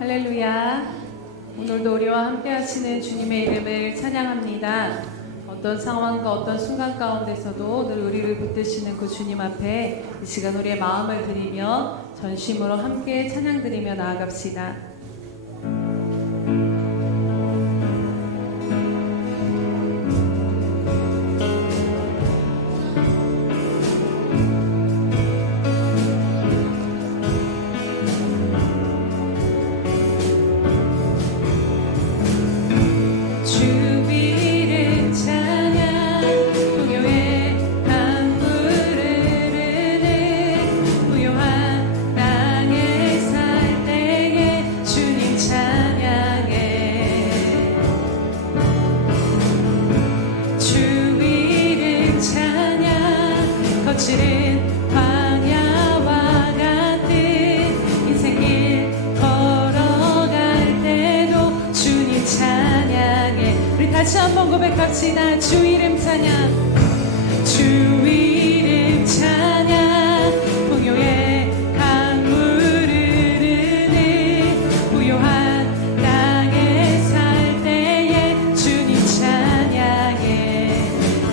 할렐루야. 오늘도 우리와 함께 하시는 주님의 이름을 찬양합니다. 어떤 상황과 어떤 순간 가운데서도 늘 우리를 붙드시는 그 주님 앞에 이 시간 우리의 마음을 드리며 전심으로 함께 찬양 드리며 나아갑시다. 다시 한번 고백합시다. 주 이름 찬양, 주 이름 찬양. 풍요의 강물 흐르는 부요한 땅에 살 때에 주님 찬양해.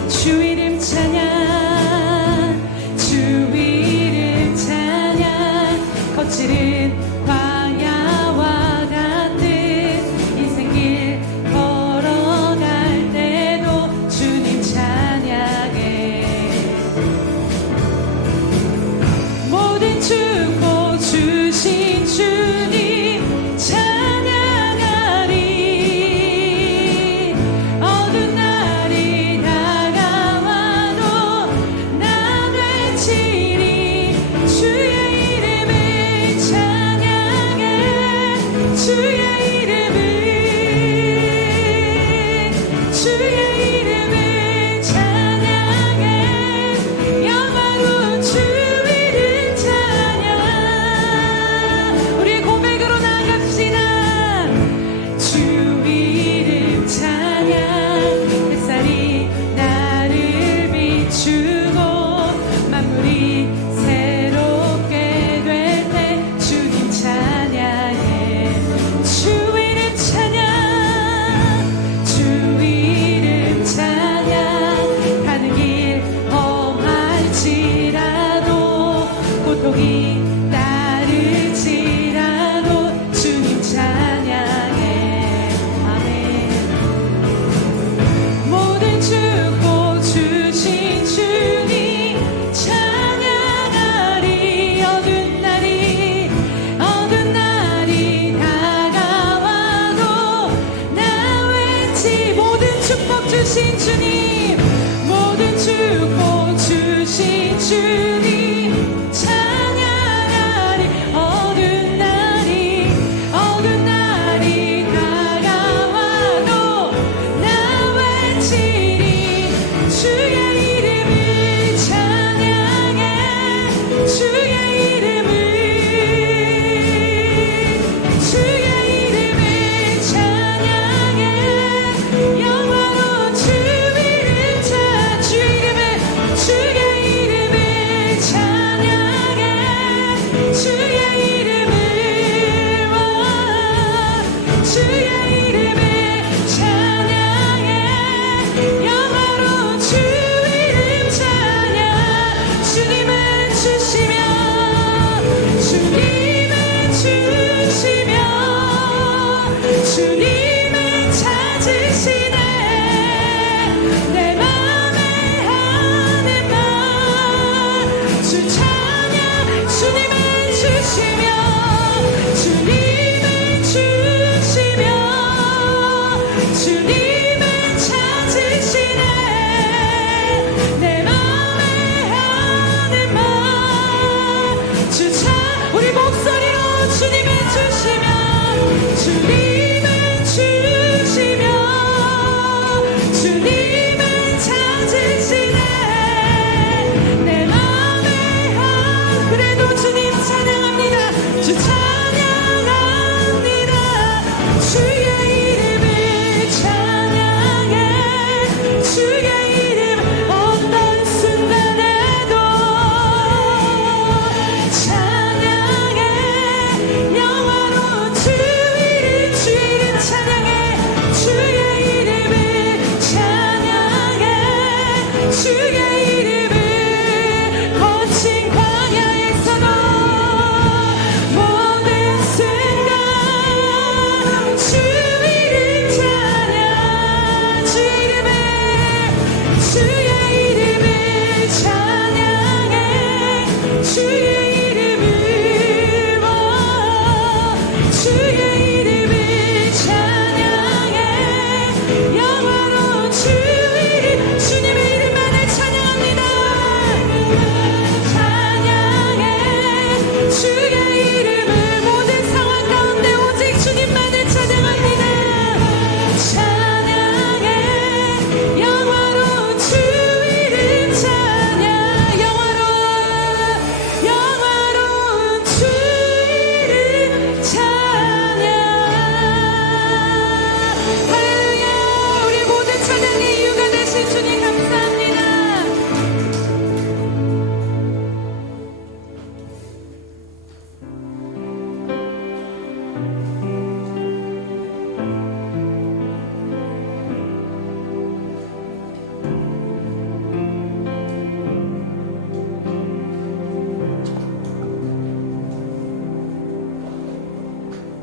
주 이름 찬양, 주 이름 찬양. 거칠은 광야와 같은 인생길 주신 주님 찬양하리. 어두운 날이 다가와도 나 외치리. 주의 이름을 찬양해. 주의 이름을, 주의 이름을 찬양해. 영화로운 주 이름 찬양. 주 이름 찬양. 햇살이 나를 비추고 만물이 새롭게 될 때 주님 찬양해. 주 이름 찬양, 주 이름 찬양. 가는 길 험할지라도 고통이 따를지라도 주님 찬양해. 주고 주신 주님 찬양하리. 어두운 날이 다가와도 나 외치. 모든 축복 주신 주님, 모든 축복 주신 주님 찬양하리. 어두운 날이 다가와도 나 외치리. 주의 이름을 찬양해. 주의 이름을, 주의 이름을 찬양해. 영화로운 주 이름 찬양. 주의 이름을 찬양해. 주의 이름을, 주의 이름을 찬양해. 영화로운 주 이름 찬양. 주님은 주시며, 주님은 주시며, 주님은 찾으시네. 내 맘에 하는 말 주 찬양. 주님은 주시며, 주님은 주시며, 주님은 찾으시네. 내 맘에 하는 말 주 찬. 우리 목소리로 주님은 주시며, 주님은 주시며, 주님은 찾으시네. 내 맘에 그래도 주님 찬양합니다. 주 찬양합니다. 주의 이름을 찬양해. 주의 이름 어떤 순간에도 찬양해. 영화로운 주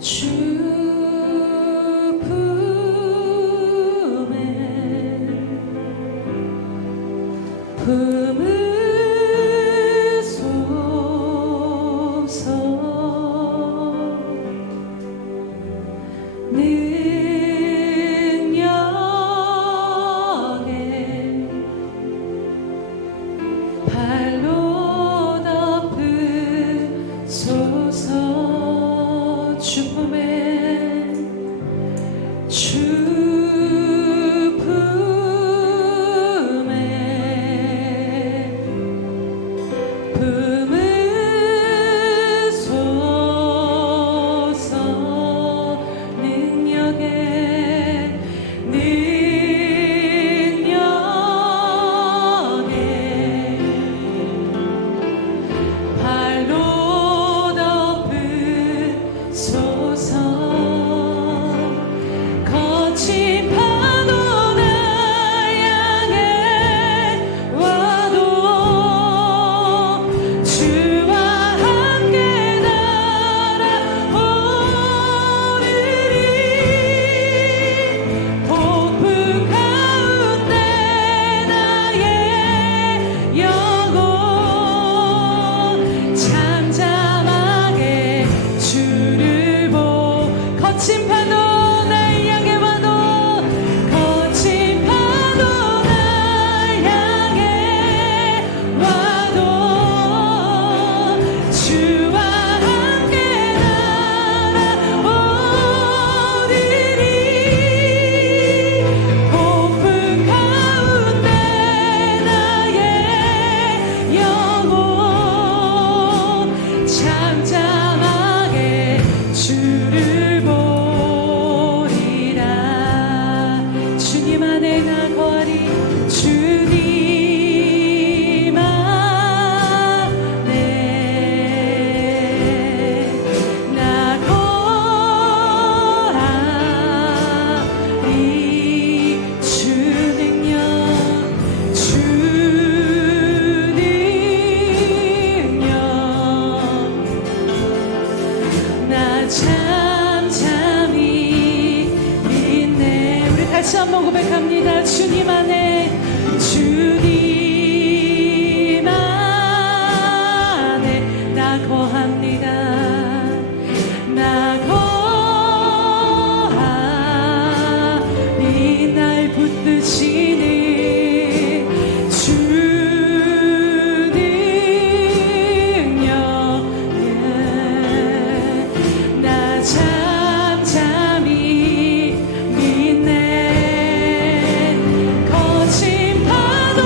주 품에 품으소서. 능력에 발로 덮으소서. 주 품에 품으소서. 능력에 발로 덮으소서. 거친 파도 날 향해 와도 주와 함께 날아오르리. 폭풍 가운데 나의 영혼 잠잠하게 주를 보. 거친 파도 날 향해 와도 거친 파도 날 향해 와도 주와 함께 날아오르리. 폭풍 가운데 나의 영혼 잠잠하게 주를 보리라. 주님 안에 나 거하리. 주님 안에 나 거하리. 주 능력 주 능력 나 잠잠히 믿네. 우리 다시 한번 고백합니다. 주님 안에 주님 안에 나 거합니다. 나 거하리. 날 붙드시는 주 능력 나 잠잠히 믿네. 거친 파도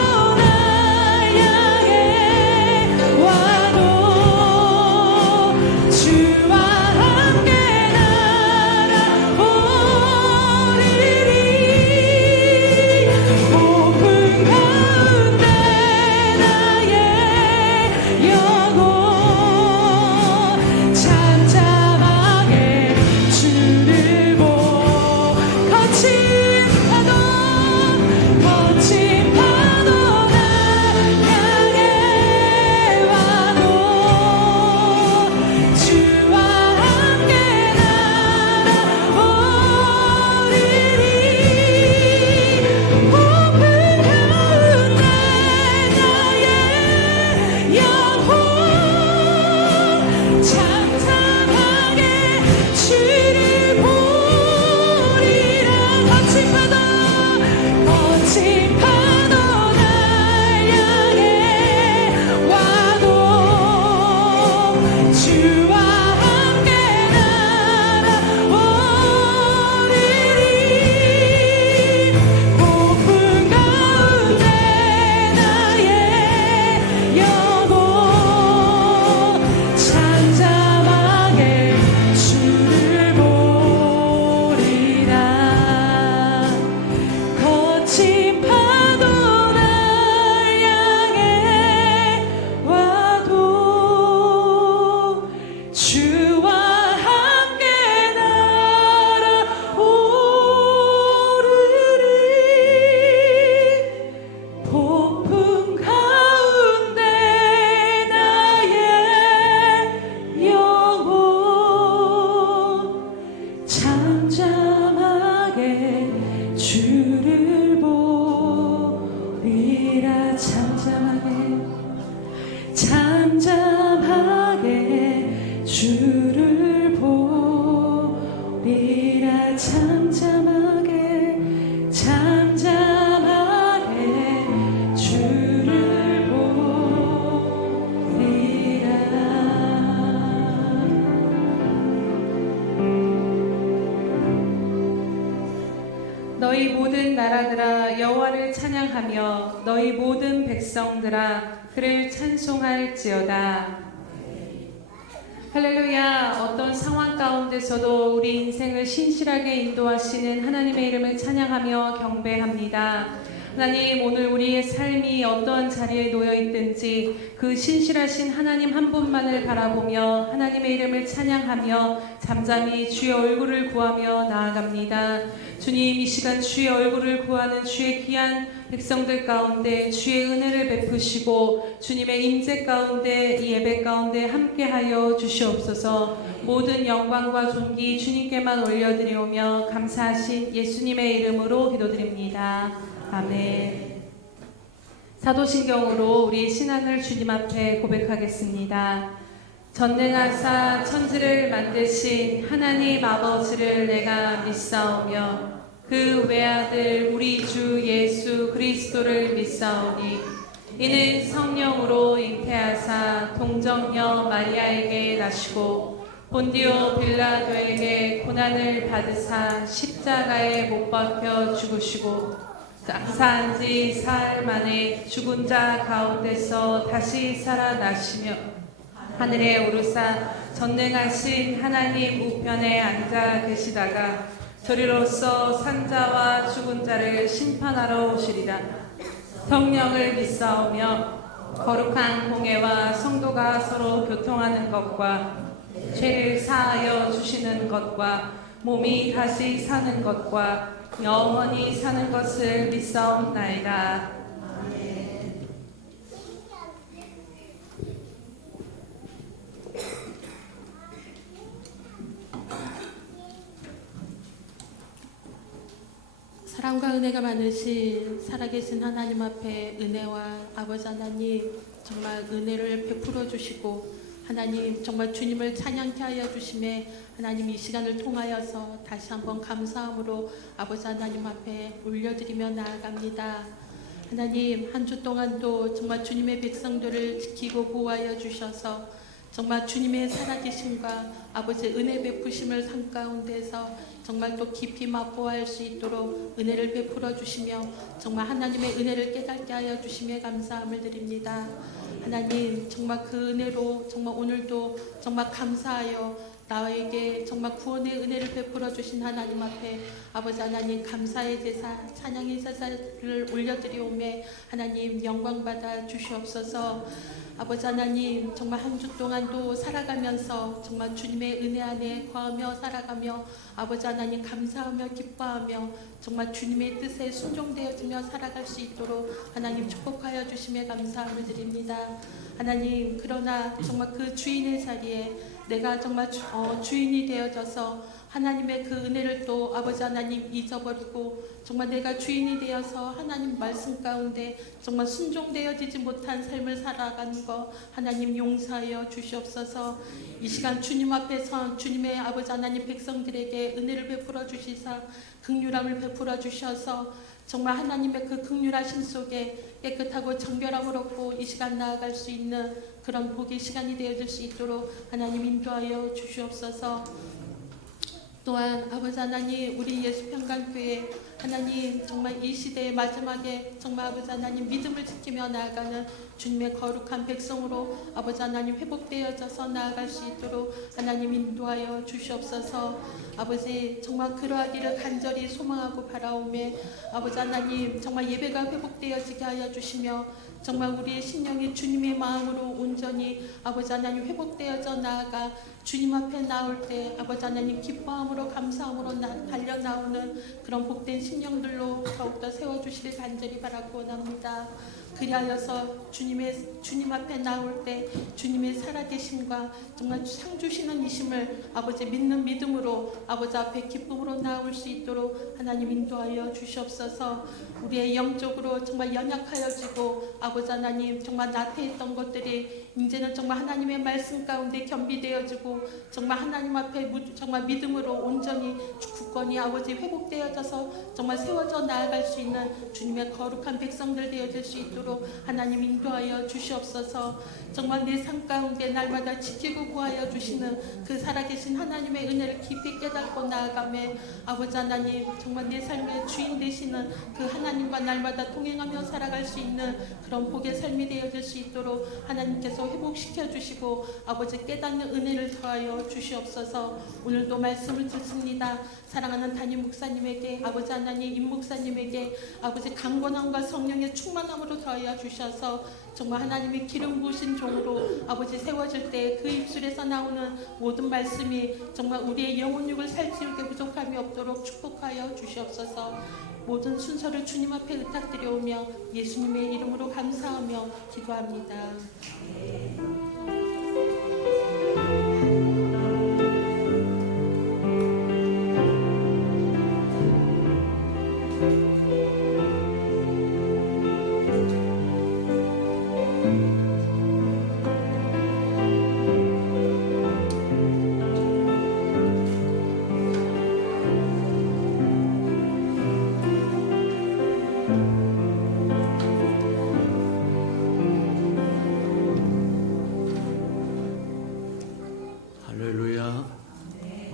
잠잠하게 잠잠하게 주를 보리라. 너희 모든 나라들아 여호와를 찬양하며 너희 모든 백성들아 그를 찬송할지어다. 할렐루야. 어떤 상황 가운데서도 우리 인생을 신실하게 인도하시는 하나님의 이름을 찬양하며 경배합니다. 하나님, 오늘 우리의 삶이 어떠한 자리에 놓여 있든지 그 신실하신 하나님 한 분만을 바라보며 하나님의 이름을 찬양하며 잠잠히 주의 얼굴을 구하며 나아갑니다. 주님, 이 시간 주의 얼굴을 구하는 주의 귀한 백성들 가운데 주의 은혜를 베푸시고 주님의 임재 가운데 이 예배 가운데 함께하여 주시옵소서. 모든 영광과 존귀 주님께만 올려드리오며 감사하신 예수님의 이름으로 기도드립니다. 아멘. 사도신경으로 우리 신앙을 주님 앞에 고백하겠습니다. 전능하사 천지를 만드신 하나님 아버지를 내가 믿사오며 그 외아들 우리 주 예수 그리스도를 믿사오니 이는 성령으로 잉태하사 동정녀 마리아에게 나시고 본디오 빌라도에게 고난을 받으사 십자가에 못 박혀 죽으시고 장사한 지 사흘 만에 죽은 자 가운데서 다시 살아나시며 하늘에 오르사 전능하신 하나님 우편에 앉아 계시다가 저리로서 산자와 죽은 자를 심판하러 오시리라. 성령을 믿사오며 거룩한 공회와 성도가 서로 교통하는 것과 죄를 사하여 주시는 것과 몸이 다시 사는 것과 영원히 사는 것을 믿사옵나이다. 사랑과 은혜가 많으신 살아계신 하나님 앞에 은혜와 아버지 하나님 정말 은혜를 베풀어 주시고 하나님 정말 주님을 찬양케 하여 주심에 하나님 이 시간을 통하여서 다시 한번 감사함으로 아버지 하나님 앞에 올려드리며 나아갑니다. 하나님 한 주 동안도 정말 주님의 백성들을 지키고 보호하여 주셔서 정말 주님의 살아계심과 아버지의 은혜 베푸심을 삶 가운데서 정말 또 깊이 맛보아할 수 있도록 은혜를 베풀어 주시며 정말 하나님의 은혜를 깨닫게 하여 주시며 감사함을 드립니다. 하나님 정말 그 은혜로 정말 오늘도 정말 감사하여 나에게 정말 구원의 은혜를 베풀어 주신 하나님 앞에 아버지 하나님 감사의 제사 찬양의 제사를 올려드리오며 하나님 영광받아 주시옵소서. 아버지 하나님 정말 한 주 동안도 살아가면서 정말 주님의 은혜 안에 거하며 살아가며 아버지 하나님 감사하며 기뻐하며 정말 주님의 뜻에 순종되어지며 살아갈 수 있도록 하나님 축복하여 주시며 감사함을 드립니다. 하나님 그러나 정말 그 주인의 자리에 내가 정말 주인이 되어져서 하나님의 그 은혜를 또 아버지 하나님 잊어버리고 정말 내가 주인이 되어서 하나님 말씀 가운데 정말 순종되어지지 못한 삶을 살아가는 거 하나님 용서하여 주시옵소서. 이 시간 주님 앞에서 주님의 아버지 하나님 백성들에게 은혜를 베풀어 주시사 긍휼함을 베풀어 주셔서 정말 하나님의 그 긍휼하심 속에 깨끗하고 정결함을 얻고 이 시간 나아갈 수 있는 그런 복의 시간이 되어질 수 있도록 하나님 인도하여 주시옵소서. 또한 아버지 하나님 우리 예수평강교회 하나님 정말 이 시대의 마지막에 정말 아버지 하나님 믿음을 지키며 나아가는 주님의 거룩한 백성으로 아버지 하나님 회복되어져서 나아갈 수 있도록 하나님 인도하여 주시옵소서. 아버지 정말 그러하기를 간절히 소망하고 바라오며 아버지 하나님 정말 예배가 회복되어지게 하여 주시며 정말 우리의 신령이 주님의 마음으로 온전히 아버지 하나님 회복되어져 나아가 주님 앞에 나올 때 아버지 하나님 기뻐함으로 감사함으로 달려 나오는 그런 복된 심령들로 더욱더 세워주시길 간절히 바라고 원합니다. 그리하여서 주님 앞에 나올 때 주님의 살아계심과 정말 상 주시는 이심을 아버지 믿는 믿음으로 아버지 앞에 기쁨으로 나올 수 있도록 하나님 인도하여 주시옵소서. 우리의 영적으로 정말 연약하여지고 아버지 하나님 정말 나태했던 것들이 이제는 정말 하나님의 말씀 가운데 겸비되어지고 정말 하나님 앞에 정말 믿음으로 온전히 주권이 아버지 회복되어져서 정말 세워져 나아갈 수 있는 주님의 거룩한 백성들 되어질 수 있도록 하나님 인도하여 주시옵소서. 정말 내 삶 가운데 날마다 지키고 구하여 주시는 그 살아계신 하나님의 은혜를 깊이 깨닫고 나아가며 아버지 하나님 정말 내 삶의 주인 되시는 그 하나님과 날마다 동행하며 살아갈 수 있는 그런 복의 삶이 되어질 수 있도록 하나님께서 회복시켜 주시고 아버지 깨닫는 은혜를 더하여 주시옵소서. 오늘도 말씀을 듣습니다. 사랑하는 담임 목사님에게 아버지 하나님 임 목사님에게 아버지 강건함과 성령의 충만함으로 더하여 주셔서 정말 하나님의 기름 부으신 종으로 아버지 세워질 때 그 입술에서 나오는 모든 말씀이 정말 우리의 영혼육을 살찌우게 부족함이 없도록 축복하여 주시옵소서. 모든 순서를 주님 앞에 의탁드려오며 예수님의 이름으로 감사하며 기도합니다.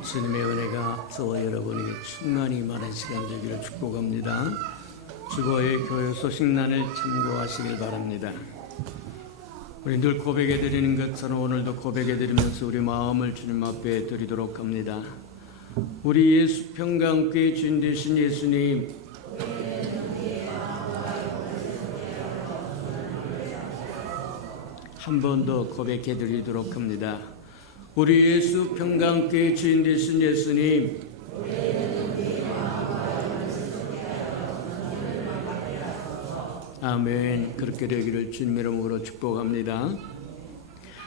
주님의 은혜가 저와 여러분이 충만히 임하는 시간 되기를 축복합니다. 주보의 교회 소식란을 참고하시길 바랍니다. 우리 늘 고백해 드리는 것처럼 오늘도 고백해 드리면서 우리 마음을 주님 앞에 드리도록 합니다. 우리 예수 평강교회 주인 되신 예수님, 한 번 더 고백해 드리도록 합니다. 우리 예수 평강교회 주인 되신 예수님, 아멘. 그렇게 되기를 주님의 이름으로 축복합니다.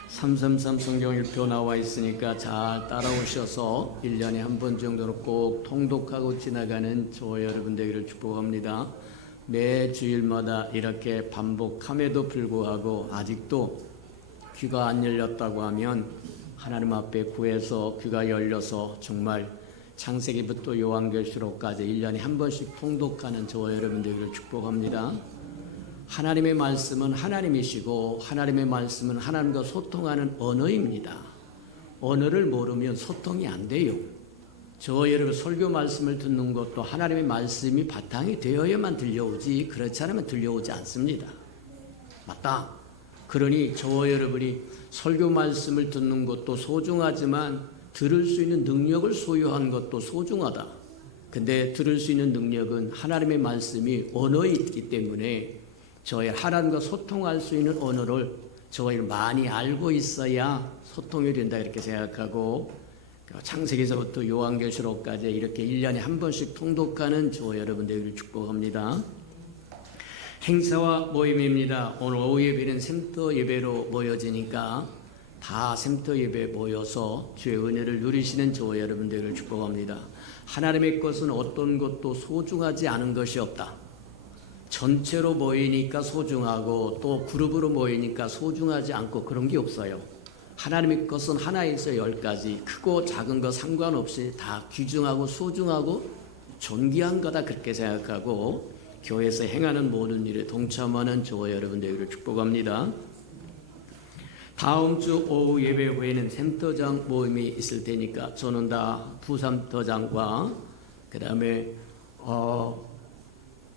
333 성경일표 나와 있으니까 잘 따라오셔서 1년에 한 번 정도로 꼭 통독하고 지나가는 저와 여러분 되기를 축복합니다. 매 주일마다 이렇게 반복함에도 불구하고 아직도 귀가 안 열렸다고 하면 하나님 앞에 구해서 귀가 열려서 정말 창세기부터 요한계시록까지 1년에 한 번씩 통독하는 저와 여러분 되기를 축복합니다. 하나님의 말씀은 하나님이시고 하나님의 말씀은 하나님과 소통하는 언어입니다. 언어를 모르면 소통이 안 돼요. 저와 여러분 설교 말씀을 듣는 것도 하나님의 말씀이 바탕이 되어야만 들려오지 그렇지 않으면 들려오지 않습니다. 맞다. 그러니 저와 여러분이 설교 말씀을 듣는 것도 소중하지만 들을 수 있는 능력을 소유한 것도 소중하다. 근데 들을 수 있는 능력은 하나님의 말씀이 언어에 있기 때문에 저희 하나님과 소통할 수 있는 언어를 저희 많이 알고 있어야 소통이 된다 이렇게 생각하고 창세기서부터 요한계시록까지 이렇게 1년에 한 번씩 통독하는 저와 여러분들을 축복합니다. 행사와 모임입니다. 오늘 오후 예배는 센터 예배로 모여지니까 다 센터 예배에 모여서 주의 은혜를 누리시는 저와 여러분들을 축복합니다. 하나님의 것은 어떤 것도 소중하지 않은 것이 없다. 전체로 모이니까 소중하고 또 그룹으로 모이니까 소중하지 않고 그런 게 없어요. 하나님의 것은 하나에서 10가지 크고 작은 거 상관없이 다 귀중하고 소중하고 존귀한 거다 그렇게 생각하고 교회에서 행하는 모든 일에 동참하는 저와 여러분들을 축복합니다. 다음 주 오후 예배 후에는 센터장 모임이 있을 테니까 저는 다 부센터장과 그 다음에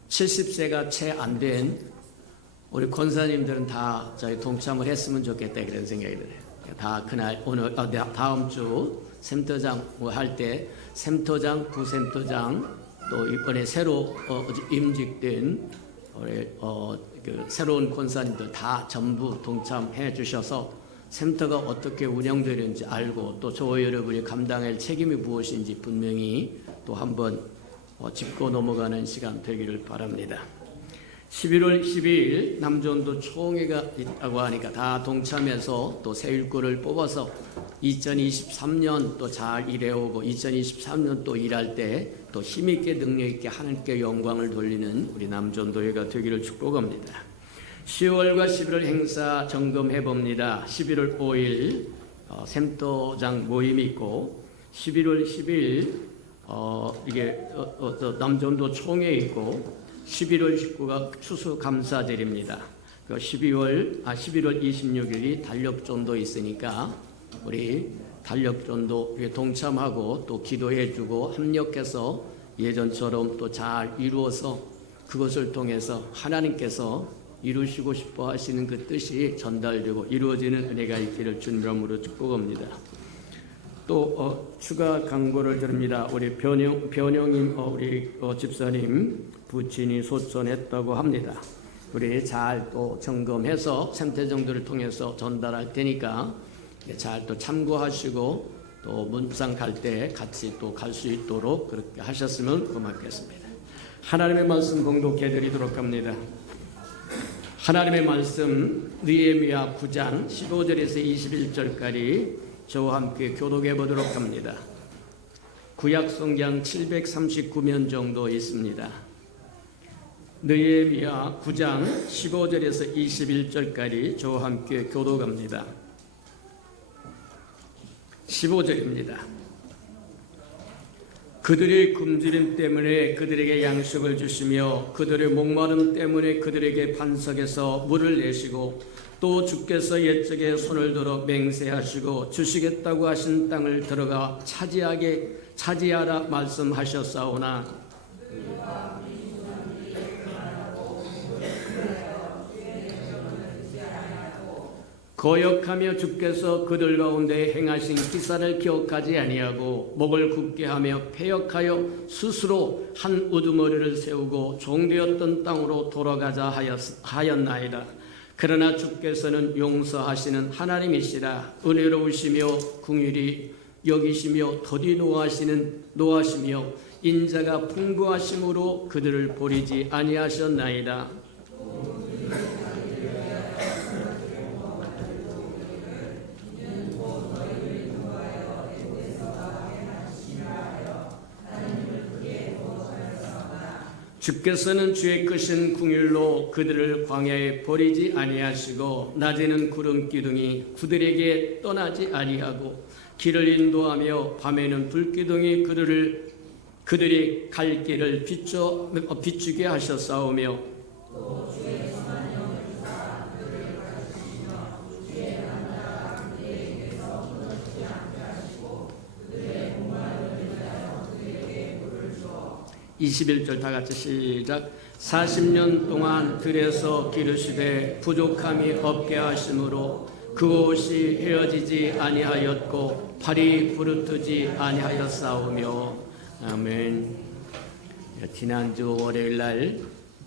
70세가 채 안 된 우리 권사님들은 다 저희 동참을 했으면 좋겠다 그런 생각이 들어요. 다 그날 오늘 다음 주 센터장 할 때 센터장, 부센터장 또 이번에 새로 임직된 우리 그 새로운 권사님들 다 전부 동참해 주셔서 센터가 어떻게 운영되는지 알고 또 저와 여러분이 감당할 책임이 무엇인지 분명히 또 한번 짚고 넘어가는 시간 되기를 바랍니다. 11월 12일 남전도 총회가 있다고 하니까 다 동참해서 또 새 일꾼을 뽑아서 2023년 또 잘 일해오고 2023년 또 일할 때 또 힘있게 능력있게 하나님께 영광을 돌리는 우리 남전도회가 되기를 축복합니다. 10월과 11월 행사 점검해 봅니다. 11월 5일 샘터장 모임이 있고 11월 10일 남전도 총회 있고 11월 19가 추수감사절입니다. 11월 26일이 달력전도 있으니까 우리 달력전도에 동참하고 또 기도해주고 합력해서 예전처럼 또 잘 이루어서 그것을 통해서 하나님께서 이루시고 싶어 하시는 그 뜻이 전달되고 이루어지는 은혜가 있기를 주님으로 축복합니다. 또 추가 광고를 드립니다. 우리 변영임 우리 집사님 부친이 소천했다고 합니다. 우리 잘 또 점검해서 샘태정도를 통해서 전달할 테니까 잘 또 참고하시고 또 문상 갈 때 같이 또 갈 수 있도록 그렇게 하셨으면 고맙겠습니다. 하나님의 말씀 공독해 드리도록 합니다. 하나님의 말씀 느헤미야 9장 15절에서 21절까지 저와 함께 교독해 보도록 합니다. 구약 성경 739면 정도 있습니다. 느헤미야 9장 15절에서 21절까지 저와 함께 교독합니다. 15절입니다. 그들의 굶주림 때문에 그들에게 양식을 주시며 그들의 목마름 때문에 그들에게 반석에서 물을 내시고 또 주께서 옛적에 손을 들어 맹세하시고 주시겠다고 하신 땅을 들어가 차지하라 말씀하셨사오나 거역하며 주께서 그들 가운데 행하신 기사를 기억하지 아니하고 목을 굳게 하며 패역하여 스스로 한 우두머리를 세우고 종되었던 땅으로 돌아가자 하였나이다. 그러나 주께서는 용서하시는 하나님이시라. 은혜로우시며 긍휼히 여기시며 더디 노하시며 인자가 풍부하심으로 그들을 버리지 아니하셨나이다. 주께서는 주의 크신 긍휼로 그들을 광야에 버리지 아니하시고 낮에는 구름 기둥이 그들에게 떠나지 아니하고 길을 인도하며 밤에는 불 기둥이 그들이 갈 길을 비추게 하셨사오며 21절 다 같이 시작. 40년 동안 들에서 기르시되 부족함이 없게 하심으로 그 옷이 헤어지지 아니하였고 팔이 부르트지 아니하였사오며. 아멘. 지난주 월요일날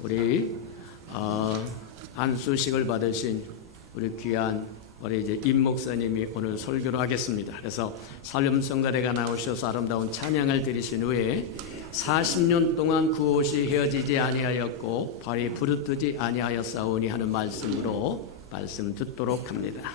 우리 안수식을 받으신 우리 귀한 우리 이제 임 목사님이 오늘 설교를 하겠습니다. 그래서 살림성가대가 나오셔서 아름다운 찬양을 드리신 후에 40년 동안 그 옷이 헤어지지 아니하였고 발이 부르트지 아니하였사오니 하는 말씀으로 말씀 듣도록 합니다.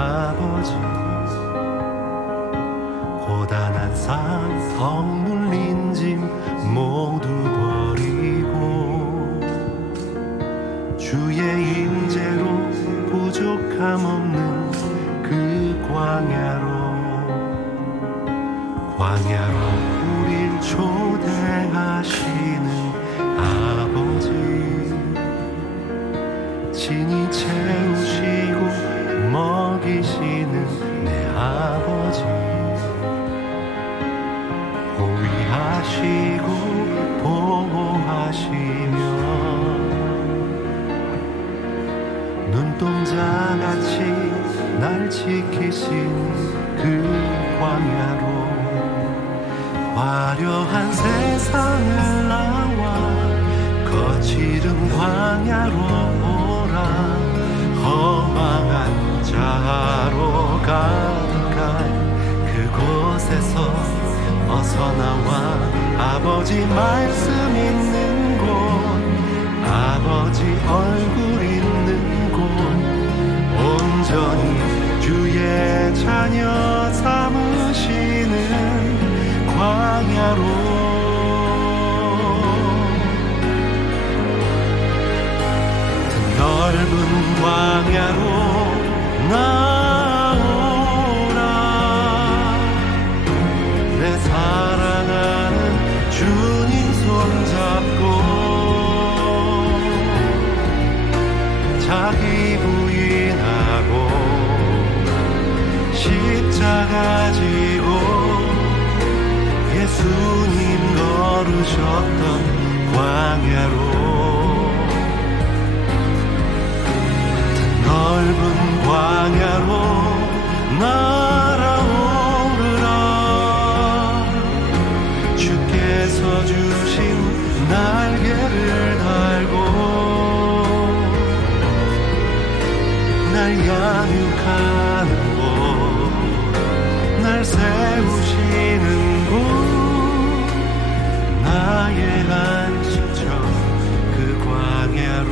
아버지 고단한 삶 억눌린 짐 모두 버리고 주의 임재로 부족함 없는 그 광야로 우릴 초대하시는 아버지 친히 채우시고 먹이시는 내 아버지 호위하시고 보호하시며 눈동자같이 날 지키신 그 광야로 화려한 세상을 나와 거칠은 광야로 오라 허망한 자아로 가득한 그곳에서 어서 나와 아버지 말씀 있는 곳 아버지 얼굴 있는 곳 온전히 주의 자녀 삼으시는 광야로 넓은 광야로 나오라 내 사랑하는 주님 손잡고 자기 부인하고 십자가 지고 예수님 걸으셨던 광야로 넓은 광야로 날아오르라 주께서 주신 날개를 달고 날 양육하는 곳 날 세우시는 곳 나의 안식처 그 광야로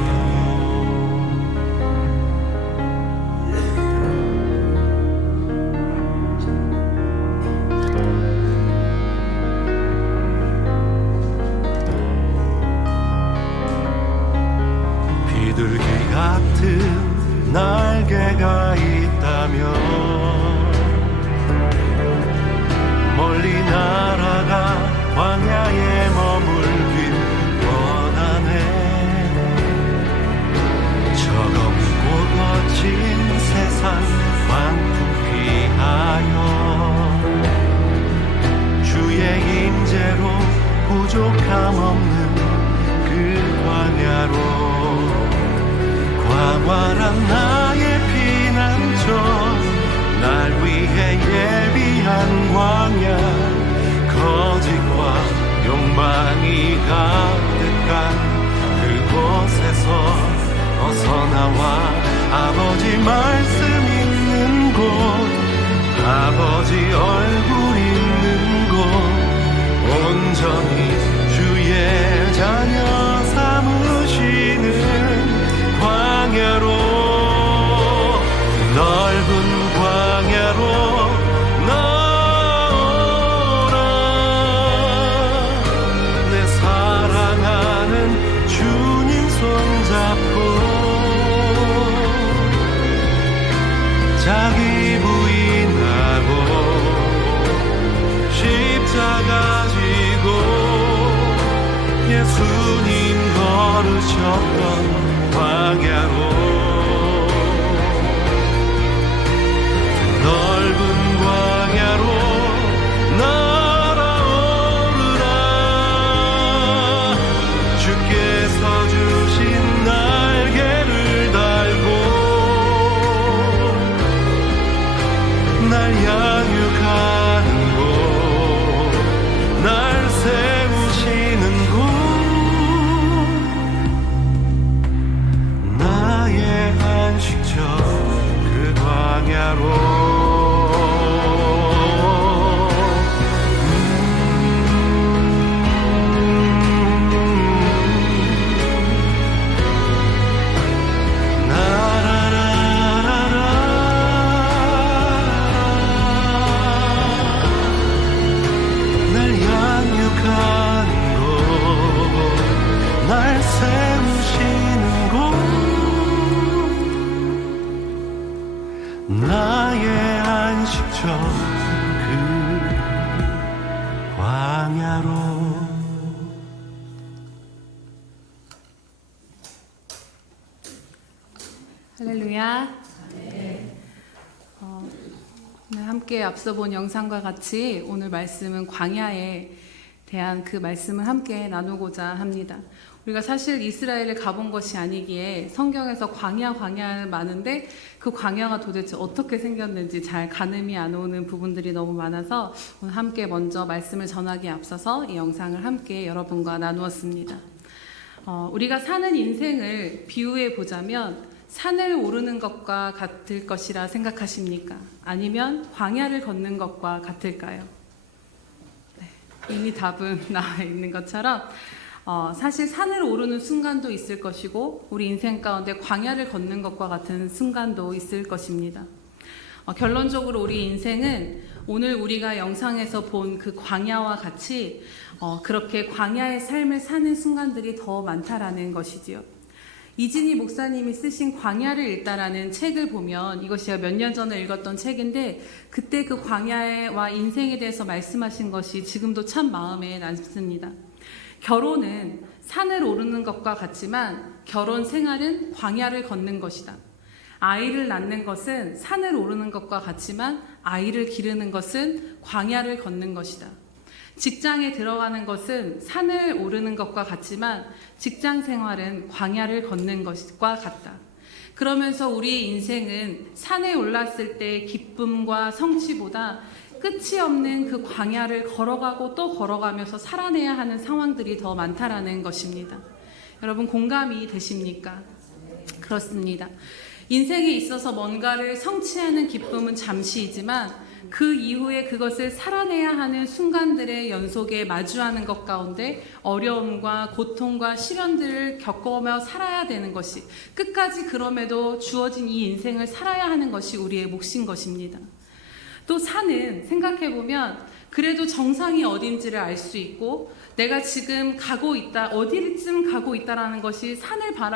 비둘기 같은 날개가 있다면 멀리 날아가 광야에 머물길 원하네 저겁고 거친 세상 광풍 피하여 주의 임재로 부족함 없는 그 광야로 광활한 나의 피난처 날 위해 예비한 광야 거짓과 욕망이 가득한 그곳에서 어서 나와 아버지 말씀 있는 곳 아버지 얼굴 있는 곳 온전히 주의 자녀 삼으시는 광야로 넓은 광야로 나오라 내 사랑하는 주님 손잡고 자기 부인하고 십자가 지고 예수님 걸으셨던 광야로 넓은 광야로 날아오르라 주께서 주신 날개를 달고 날 양육하는 곳 날 세우시는 곳 나의 안식처 그 광야로 나라라라라 나의 안식처 그 광야로. 할렐루야. 오늘 함께 앞서 본 영상과 같이 오늘 말씀은 광야에 대한 그 말씀을 함께 나누고자 합니다. 우리가 사실 이스라엘을 가본 것이 아니기에 성경에서 광야 많은데 그 광야가 도대체 어떻게 생겼는지 잘 가늠이 안 오는 부분들이 너무 많아서 오늘 함께 먼저 말씀을 전하기에 앞서서 이 영상을 함께 여러분과 나누었습니다. 우리가 사는 인생을 비유해 보자면 산을 오르는 것과 같을 것이라 생각하십니까? 아니면 광야를 걷는 것과 같을까요? 네, 이미 답은 나와 있는 것처럼 사실 산을 오르는 순간도 있을 것이고 우리 인생 가운데 광야를 걷는 것과 같은 순간도 있을 것입니다. 결론적으로 우리 인생은 오늘 우리가 영상에서 본 그 광야와 같이 그렇게 광야의 삶을 사는 순간들이 더 많다라는 것이지요. 이진희 목사님이 쓰신 광야를 읽다라는 책을 보면 이것이 제가 몇 년 전에 읽었던 책인데 그때 그 광야와 인생에 대해서 말씀하신 것이 지금도 참 마음에 남습니다. 결혼은 산을 오르는 것과 같지만 결혼 생활은 광야를 걷는 것이다. 아이를 낳는 것은 산을 오르는 것과 같지만 아이를 기르는 것은 광야를 걷는 것이다. 직장에 들어가는 것은 산을 오르는 것과 같지만 직장 생활은 광야를 걷는 것과 같다. 그러면서 우리의 인생은 산에 올랐을 때의 기쁨과 성취보다 끝이 없는 그 광야를 걸어가고 또 걸어가면서 살아내야 하는 상황들이 더 많다라는 것입니다. 여러분 공감이 되십니까? 그렇습니다. 인생에 있어서 뭔가를 성취하는 기쁨은 잠시이지만 그 이후에 그것을 살아내야 하는 순간들의 연속에 마주하는 것 가운데 어려움과 고통과 시련들을 겪으며 살아야 되는 것이 끝까지 그럼에도 주어진 이 인생을 살아야 하는 것이 우리의 몫인 것입니다. 또 산은 생각해보면 그래도 정상이 어딘지를 알 수 있고 내가 지금 가고 있다, 어디쯤 가고 있다라는 것이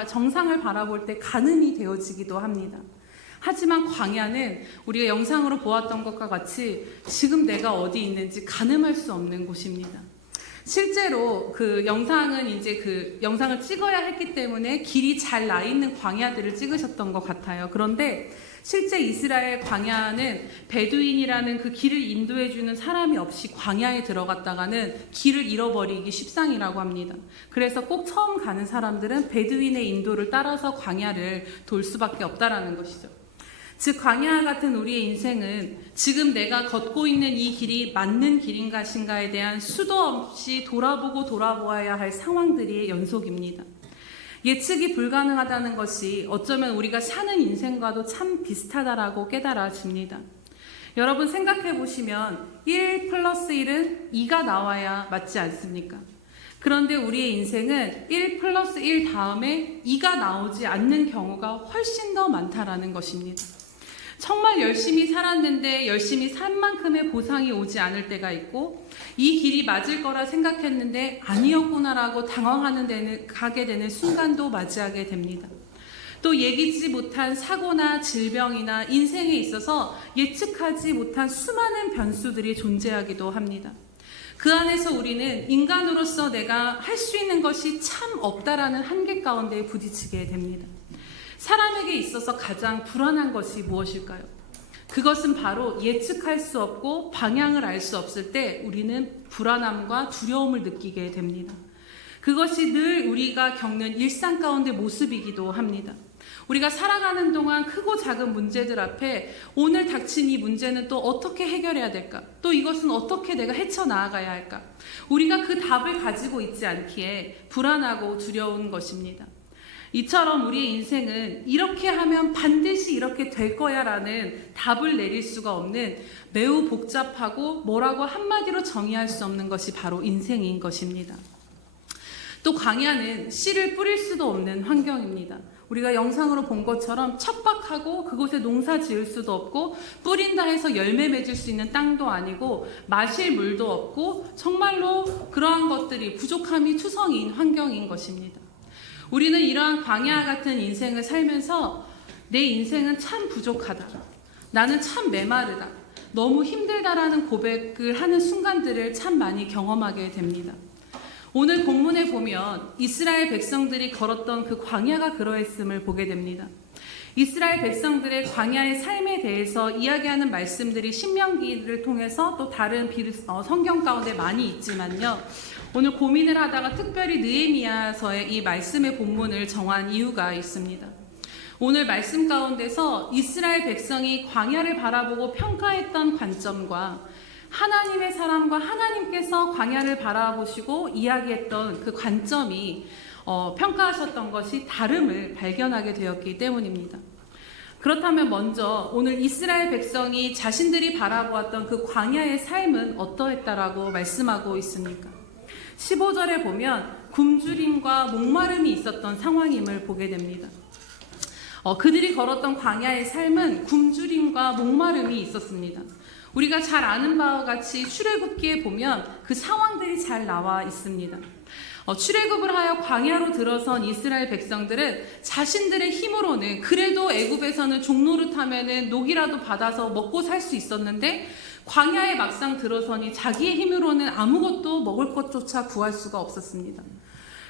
정상을 바라볼 때 가늠이 되어지기도 합니다. 하지만 광야는 우리가 영상으로 보았던 것과 같이 지금 내가 어디 있는지 가늠할 수 없는 곳입니다. 실제로 그 영상은 이제 그 영상을 찍어야 했기 때문에 길이 잘 나 있는 광야들을 찍으셨던 것 같아요. 그런데 실제 이스라엘 광야는 베두인이라는 그 길을 인도해주는 사람이 없이 광야에 들어갔다가는 길을 잃어버리기 십상이라고 합니다. 그래서 꼭 처음 가는 사람들은 베두인의 인도를 따라서 광야를 돌 수밖에 없다라는 것이죠. 즉 광야와 같은 우리의 인생은 지금 내가 걷고 있는 이 길이 맞는 길인가에 대한 수도 없이 돌아보고 돌아보아야 할 상황들이 연속입니다. 예측이 불가능하다는 것이 어쩌면 우리가 사는 인생과도 참 비슷하다라고 깨달아집니다. 여러분 생각해 보시면 1 플러스 1은 2가 나와야 맞지 않습니까? 그런데 우리의 인생은 1 플러스 1 다음에 2가 나오지 않는 경우가 훨씬 더 많다라는 것입니다. 정말 열심히 살았는데 열심히 산 만큼의 보상이 오지 않을 때가 있고 이 길이 맞을 거라 생각했는데 아니었구나라고 가게 되는 순간도 맞이하게 됩니다. 또 예기치 못한 사고나 질병이나 인생에 있어서 예측하지 못한 수많은 변수들이 존재하기도 합니다. 그 안에서 우리는 인간으로서 내가 할 수 있는 것이 참 없다라는 한계 가운데 부딪히게 됩니다. 사람에게 있어서 가장 불안한 것이 무엇일까요? 그것은 바로 예측할 수 없고 방향을 알 수 없을 때 우리는 불안함과 두려움을 느끼게 됩니다. 그것이 늘 우리가 겪는 일상 가운데 모습이기도 합니다. 우리가 살아가는 동안 크고 작은 문제들 앞에 오늘 닥친 이 문제는 또 어떻게 해결해야 될까? 또 이것은 어떻게 내가 헤쳐나가야 할까? 우리가 그 답을 가지고 있지 않기에 불안하고 두려운 것입니다. 이처럼 우리의 인생은 이렇게 하면 반드시 이렇게 될 거야 라는 답을 내릴 수가 없는 매우 복잡하고 뭐라고 한마디로 정의할 수 없는 것이 바로 인생인 것입니다. 또 광야는 씨를 뿌릴 수도 없는 환경입니다. 우리가 영상으로 본 것처럼 척박하고 그곳에 농사 지을 수도 없고 뿌린다 해서 열매 맺을 수 있는 땅도 아니고 마실 물도 없고 정말로 그러한 것들이 부족함이 투성이인 환경인 것입니다. 우리는 이러한 광야 같은 인생을 살면서 내 인생은 참 부족하다. 나는 참 메마르다. 너무 힘들다라는 고백을 하는 순간들을 참 많이 경험하게 됩니다. 오늘 본문에 보면 이스라엘 백성들이 걸었던 그 광야가 그러했음을 보게 됩니다. 이스라엘 백성들의 광야의 삶에 대해서 이야기하는 말씀들이 신명기를 통해서 또 다른 성경 가운데 많이 있지만요. 오늘 고민을 하다가 특별히 느헤미야서의 이 말씀의 본문을 정한 이유가 있습니다. 오늘 말씀 가운데서 이스라엘 백성이 광야를 바라보고 평가했던 관점과 하나님의 사람과 하나님께서 광야를 바라보시고 이야기했던 그 관점이 평가하셨던 것이 다름을 발견하게 되었기 때문입니다. 그렇다면 먼저 오늘 이스라엘 백성이 자신들이 바라보았던 그 광야의 삶은 어떠했다라고 말씀하고 있습니까? 15절에 보면 굶주림과 목마름이 있었던 상황임을 보게 됩니다. 그들이 걸었던 광야의 삶은 굶주림과 목마름이 있었습니다. 우리가 잘 아는 바와 같이 출애굽기에 보면 그 상황들이 잘 나와 있습니다. 출애굽을 하여 광야로 들어선 이스라엘 백성들은 자신들의 힘으로는 그래도 애굽에서는 종노릇하면은 녹이라도 받아서 먹고 살 수 있었는데 광야에 막상 들어서니 자기의 힘으로는 아무것도 먹을 것조차 구할 수가 없었습니다.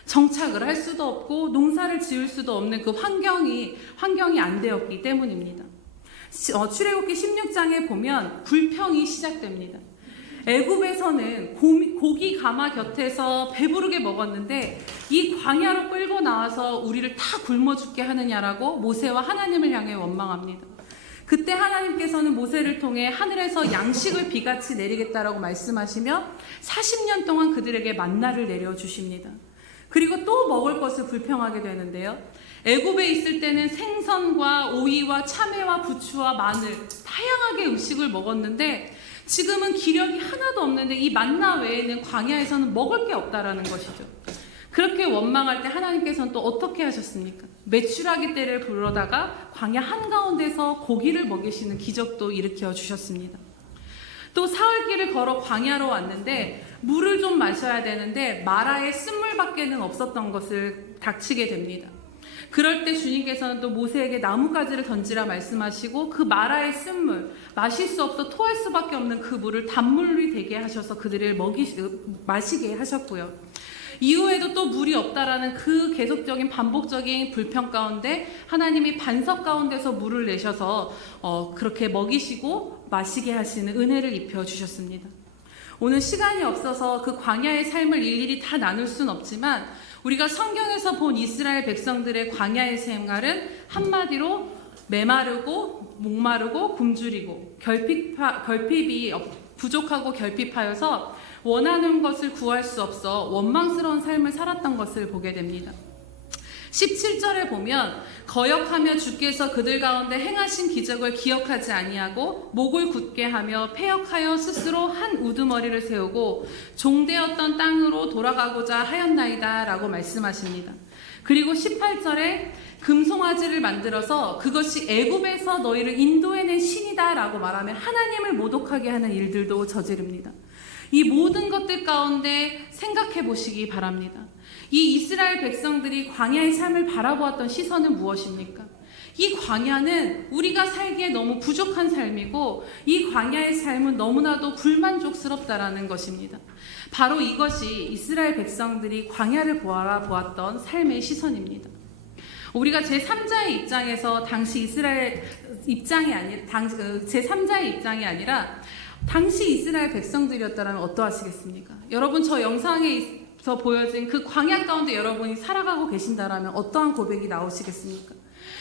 정착을 할 수도 없고 농사를 지을 수도 없는 그 환경이 안 되었기 때문입니다. 출애굽기 16장에 보면 불평이 시작됩니다. 애굽에서는 고기 가마 곁에서 배부르게 먹었는데 이 광야로 끌고 나와서 우리를 다 굶어 죽게 하느냐라고 모세와 하나님을 향해 원망합니다. 그때 하나님께서는 모세를 통해 하늘에서 양식을 비같이 내리겠다라고 말씀하시며 40년 동안 그들에게 만나를 내려주십니다. 그리고 또 먹을 것을 불평하게 되는데요. 애굽에 있을 때는 생선과 오이와 참외와 부추와 마늘 다양하게 음식을 먹었는데 지금은 기력이 하나도 없는데 이 만나 외에는 광야에서는 먹을 게 없다라는 것이죠. 그렇게 원망할 때 하나님께서는 또 어떻게 하셨습니까? 메추라기 떼를 불러다가 광야 한가운데서 고기를 먹이시는 기적도 일으켜 주셨습니다. 또 사흘길을 걸어 광야로 왔는데 물을 좀 마셔야 되는데 마라에 쓴물밖에는 없었던 것을 닥치게 됩니다. 그럴 때 주님께서는 또 모세에게 나뭇가지를 던지라 말씀하시고 그 마라의 쓴물, 마실 수 없어 토할 수밖에 없는 그 물을 단물이 되게 하셔서 그들을 마시게 하셨고요. 이후에도 또 물이 없다라는 그 계속적인 반복적인 불평 가운데 하나님이 반석 가운데서 물을 내셔서 그렇게 먹이시고 마시게 하시는 은혜를 입혀 주셨습니다. 오늘 시간이 없어서 그 광야의 삶을 일일이 다 나눌 순 없지만 우리가 성경에서 본 이스라엘 백성들의 광야의 생활은 한마디로 메마르고 목마르고 굶주리고 결핍이 부족하고 결핍하여서 원하는 것을 구할 수 없어 원망스러운 삶을 살았던 것을 보게 됩니다. 17절에 보면 거역하며 주께서 그들 가운데 행하신 기적을 기억하지 아니하고 목을 굳게 하며 패역하여 스스로 한 우두머리를 세우고 종되었던 땅으로 돌아가고자 하였나이다 라고 말씀하십니다. 그리고 18절에 금송아지를 만들어서 그것이 애굽에서 너희를 인도해낸 신이다 라고 말하며 하나님을 모독하게 하는 일들도 저지릅니다. 이 모든 것들 가운데 생각해 보시기 바랍니다. 이 이스라엘 백성들이 광야의 삶을 바라보았던 시선은 무엇입니까? 이 광야는 우리가 살기에 너무 부족한 삶이고 이 광야의 삶은 너무나도 불만족스럽다라는 것입니다. 바로 이것이 이스라엘 백성들이 광야를 보았던 삶의 시선입니다. 우리가 제3자의 입장에서 당시 이스라엘 입장이 아니라 제3자의 입장이 아니라 당시 이스라엘 백성들이었다면 어떠하시겠습니까? 여러분 저 영상에서 보여진 그 광야 가운데 여러분이 살아가고 계신다면 어떠한 고백이 나오시겠습니까?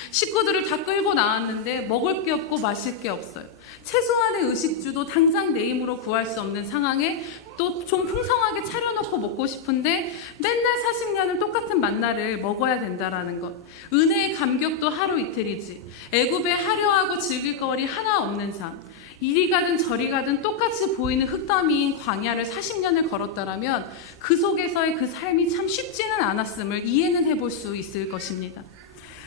식구들을 다 끌고 나왔는데 먹을 게 없고 마실 게 없어요. 최소한의 의식주도 당장 내 힘으로 구할 수 없는 상황에 또 좀 풍성하게 차려놓고 먹고 싶은데 맨날 40년을 똑같은 만나를 먹어야 된다라는 것. 은혜의 감격도 하루 이틀이지. 애굽에 하려하고 즐길 거리 하나 없는 삶. 이리 가든 저리 가든 똑같이 보이는 흙더미인 광야를 40년을 걸었다라면 그 속에서의 그 삶이 참 쉽지는 않았음을 이해는 해볼 수 있을 것입니다.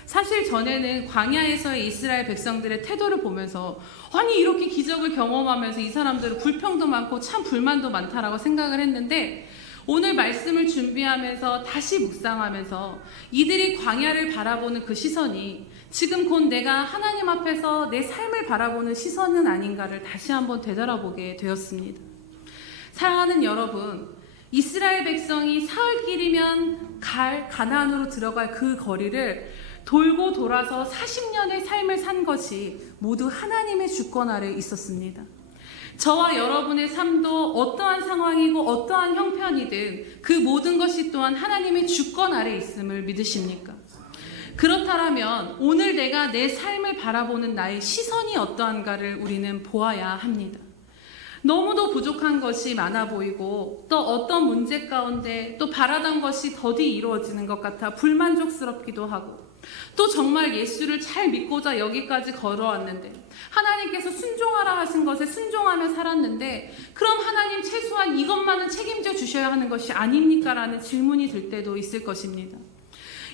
사실 전에는 광야에서의 이스라엘 백성들의 태도를 보면서 아니 이렇게 기적을 경험하면서 이 사람들은 불평도 많고 참 불만도 많다라고 생각을 했는데 오늘 말씀을 준비하면서 다시 묵상하면서 이들이 광야를 바라보는 그 시선이 지금 곧 내가 하나님 앞에서 내 삶을 바라보는 시선은 아닌가를 다시 한번 되돌아보게 되었습니다. 사랑하는 여러분, 이스라엘 백성이 사흘길이면 가나안으로 들어갈 그 거리를 돌고 돌아서 40년의 삶을 산 것이 모두 하나님의 주권 아래 있었습니다. 저와 여러분의 삶도 어떠한 상황이고 어떠한 형편이든 그 모든 것이 또한 하나님의 주권 아래 있음을 믿으십니까? 그렇다면 오늘 내가 내 삶을 바라보는 나의 시선이 어떠한가를 우리는 보아야 합니다. 너무도 부족한 것이 많아 보이고 또 어떤 문제 가운데 또 바라던 것이 더디 이루어지는 것 같아 불만족스럽기도 하고 또 정말 예수를 잘 믿고자 여기까지 걸어왔는데 하나님께서 순종하라 하신 것에 순종하며 살았는데 그럼 하나님 최소한 이것만은 책임져 주셔야 하는 것이 아닙니까? 라는 질문이 들 때도 있을 것입니다.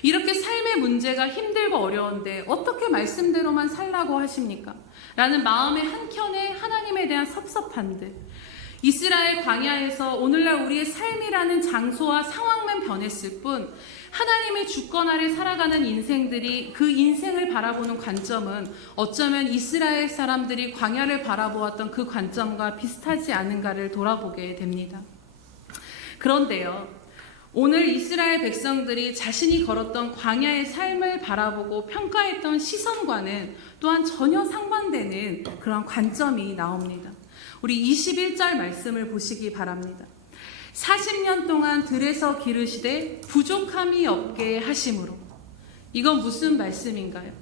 이렇게 삶의 문제가 힘들고 어려운데 어떻게 말씀대로만 살라고 하십니까? 라는 마음의 한켠에 하나님에 대한 섭섭함들, 이스라엘 광야에서 오늘날 우리의 삶이라는 장소와 상황만 변했을 뿐 하나님의 주권 아래 살아가는 인생들이 그 인생을 바라보는 관점은 어쩌면 이스라엘 사람들이 광야를 바라보았던 그 관점과 비슷하지 않은가를 돌아보게 됩니다. 그런데요, 오늘 이스라엘 백성들이 자신이 걸었던 광야의 삶을 바라보고 평가했던 시선과는 또한 전혀 상반되는 그런 관점이 나옵니다. 우리 21절 말씀을 보시기 바랍니다. 40년 동안 들에서 기르시되 부족함이 없게 하심으로. 이건 무슨 말씀인가요?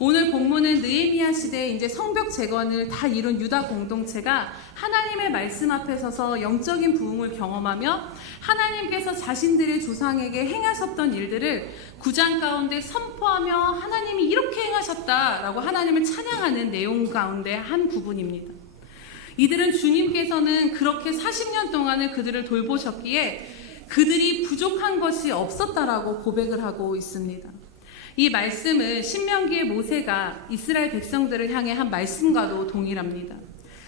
오늘 본문은 느헤미야 시대에 이제 성벽 재건을 다 이룬 유다 공동체가 하나님의 말씀 앞에 서서 영적인 부흥을 경험하며 하나님께서 자신들의 조상에게 행하셨던 일들을 9장 가운데 선포하며 하나님이 이렇게 행하셨다라고 하나님을 찬양하는 내용 가운데 한 부분입니다. 이들은 주님께서는 그렇게 40년 동안을 그들을 돌보셨기에 그들이 부족한 것이 없었다라고 고백을 하고 있습니다. 이 말씀은 신명기의 모세가 이스라엘 백성들을 향해 한 말씀과도 동일합니다.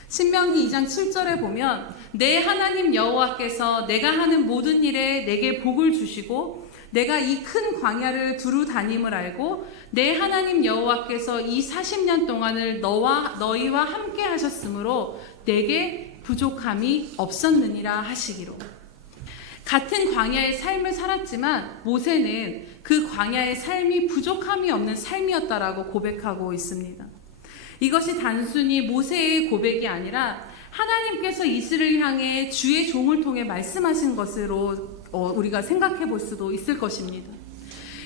신명기 2장 7절에 보면 내 하나님 여호와께서 내가 하는 모든 일에 내게 복을 주시고 내가 이 큰 광야를 두루 다님을 알고 내 하나님 여호와께서 이 40년 동안을 너희와 함께 하셨으므로 내게 부족함이 없었느니라 하시기로. 같은 광야의 삶을 살았지만 모세는 그 광야의 삶이 부족함이 없는 삶이었다라고 고백하고 있습니다. 이것이 단순히 모세의 고백이 아니라 하나님께서 이스라엘을 향해 주의 종을 통해 말씀하신 것으로 우리가 생각해 볼 수도 있을 것입니다.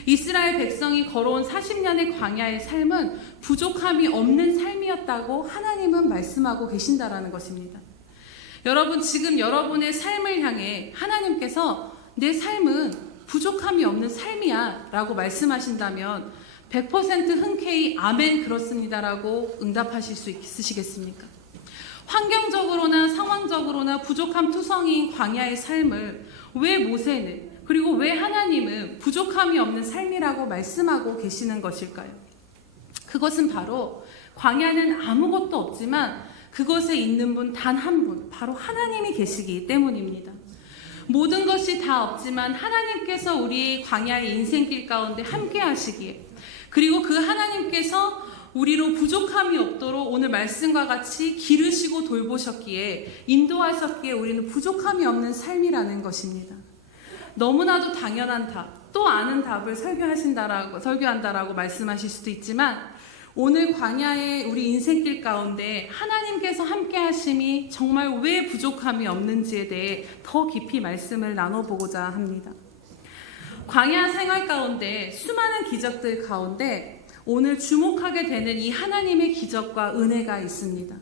이스라엘 백성이 걸어온 40년의 광야의 삶은 부족함이 없는 삶이었다고 하나님은 말씀하고 계신다라는 것입니다. 여러분, 지금 여러분의 삶을 향해 하나님께서 내 삶은 부족함이 없는 삶이야 라고 말씀하신다면 100% 흔쾌히 아멘 그렇습니다라고 응답하실 수 있으시겠습니까? 환경적으로나 상황적으로나 부족함 투성이인 광야의 삶을 왜 모세는 그리고 왜 하나님은 부족함이 없는 삶이라고 말씀하고 계시는 것일까요? 그것은 바로 광야는 아무것도 없지만 그것에 있는 분 단 한 분, 바로 하나님이 계시기 때문입니다. 모든 것이 다 없지만 하나님께서 우리의 광야의 인생길 가운데 함께 하시기에 그리고 그 하나님께서 우리로 부족함이 없도록 오늘 말씀과 같이 기르시고 돌보셨기에 인도하셨기에 우리는 부족함이 없는 삶이라는 것입니다. 너무나도 당연한 답, 또 아는 답을 설교한다라고 말씀하실 수도 있지만 오늘 광야의 우리 인생길 가운데 하나님께서 함께 하심이 정말 왜 부족함이 없는지에 대해 더 깊이 말씀을 나눠보고자 합니다. 광야 생활 가운데 수많은 기적들 가운데 오늘 주목하게 되는 이 하나님의 기적과 은혜가 있습니다.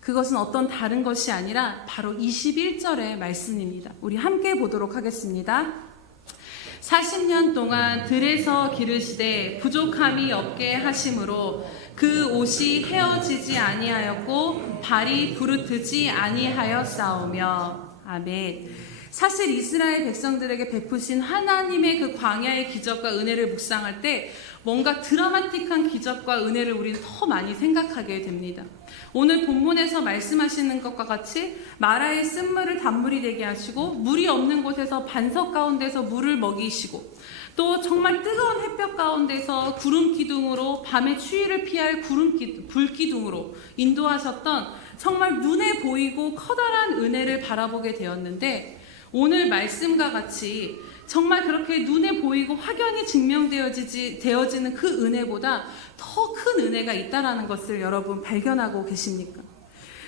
그것은 어떤 다른 것이 아니라 바로 21절의 말씀입니다. 우리 함께 보도록 하겠습니다. 40년 동안 들에서 기르시되 부족함이 없게 하심으로 그 옷이 헤어지지 아니하였고 발이 부르트지 아니하였사오며. 아멘. 사실 이스라엘 백성들에게 베푸신 하나님의 그 광야의 기적과 은혜를 묵상할 때 뭔가 드라마틱한 기적과 은혜를 우리는 더 많이 생각하게 됩니다. 오늘 본문에서 말씀하시는 것과 같이 마라의 쓴물을 단물이 되게 하시고 물이 없는 곳에서 반석 가운데서 물을 먹이시고 또 정말 뜨거운 햇볕 가운데서 구름 기둥으로 밤의 추위를 피할 불 기둥으로 인도하셨던 정말 눈에 보이고 커다란 은혜를 바라보게 되었는데, 오늘 말씀과 같이 정말 그렇게 눈에 보이고 확연히 증명되어지는 그 은혜보다 더 큰 은혜가 있다라는 것을 여러분 발견하고 계십니까?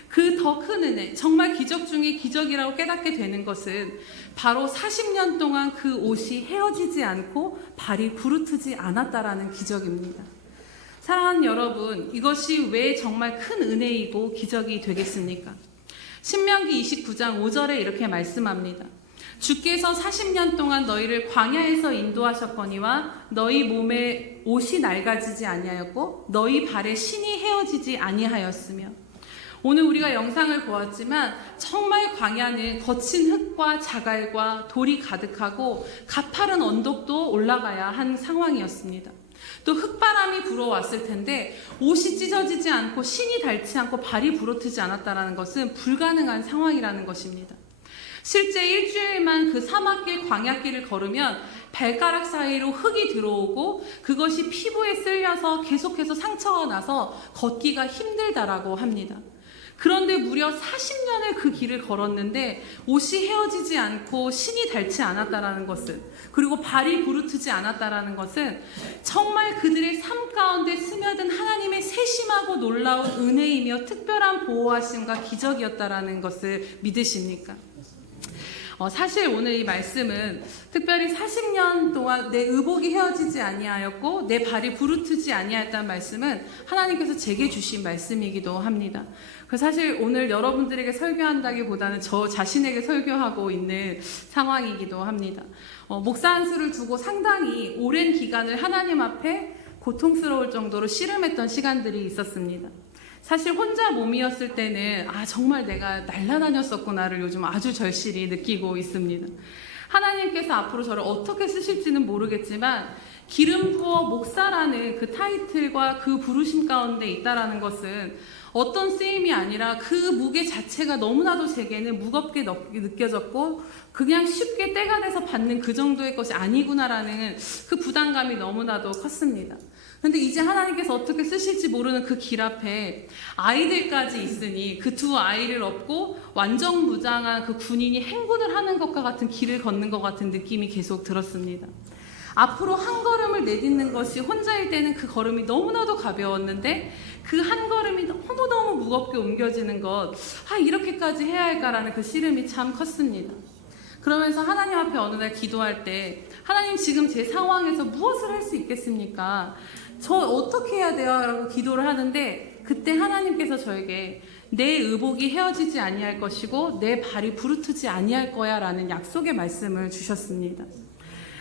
그 더 큰 은혜, 정말 기적 중에 기적이라고 깨닫게 되는 것은 바로 40년 동안 그 옷이 헤어지지 않고 발이 부르트지 않았다라는 기적입니다. 사랑하는 여러분, 이것이 왜 정말 큰 은혜이고 기적이 되겠습니까? 신명기 29장 5절에 이렇게 말씀합니다. 주께서 40년 동안 너희를 광야에서 인도하셨거니와 너희 몸에 옷이 낡아지지 아니하였고 너희 발에 신이 헤어지지 아니하였으며. 오늘 우리가 영상을 보았지만 정말 광야는 거친 흙과 자갈과 돌이 가득하고 가파른 언덕도 올라가야 한 상황이었습니다. 또 흙바람이 불어왔을 텐데 옷이 찢어지지 않고 신이 닳지 않고 발이 부러뜨지 않았다는 것은 불가능한 상황이라는 것입니다. 실제 일주일만 그 사막길 광야길을 걸으면 발가락 사이로 흙이 들어오고 그것이 피부에 쓸려서 계속해서 상처가 나서 걷기가 힘들다라고 합니다. 그런데 무려 40년을 그 길을 걸었는데 옷이 헤어지지 않고 신이 닳지 않았다라는 것은, 그리고 발이 부르트지 않았다라는 것은 정말 그들의 삶 가운데 스며든 하나님의 세심하고 놀라운 은혜이며 특별한 보호하심과 기적이었다라는 것을 믿으십니까? 사실 오늘 이 말씀은 특별히 40년 동안 내 의복이 헤어지지 아니하였고 내 발이 부르트지 아니하였다는 말씀은 하나님께서 제게 주신 말씀이기도 합니다. 그래서 사실 오늘 여러분들에게 설교한다기보다는 저 자신에게 설교하고 있는 상황이기도 합니다. 목사 한 수를 두고 상당히 오랜 기간을 하나님 앞에 고통스러울 정도로 씨름했던 시간들이 있었습니다. 사실 혼자 몸이었을 때는 정말 내가 날라다녔었구나를 요즘 아주 절실히 느끼고 있습니다. 하나님께서 앞으로 저를 어떻게 쓰실지는 모르겠지만 기름 부어 목사라는 그 타이틀과 그 부르심 가운데 있다라는 것은 어떤 쓰임이 아니라 그 무게 자체가 너무나도 제게는 무겁게 느껴졌고 그냥 쉽게 때가 돼서 받는 그 정도의 것이 아니구나라는 그 부담감이 너무나도 컸습니다. 근데 이제 하나님께서 어떻게 쓰실지 모르는 그 길 앞에 아이들까지 있으니 그 두 아이를 업고 완전무장한 그 군인이 행군을 하는 것과 같은 길을 걷는 것 같은 느낌이 계속 들었습니다. 앞으로 한 걸음을 내딛는 것이 혼자일 때는 그 걸음이 너무나도 가벼웠는데 그 한 걸음이 너무너무 무겁게 옮겨지는 것, 이렇게까지 해야 할까라는 그 씨름이 참 컸습니다. 그러면서 하나님 앞에 어느 날 기도할 때 하나님 지금 제 상황에서 무엇을 할 수 있겠습니까? 저 어떻게 해야 돼요? 라고 기도를 하는데 그때 하나님께서 저에게 내 의복이 헤어지지 아니할 것이고 내 발이 부르트지 아니할 거야 라는 약속의 말씀을 주셨습니다.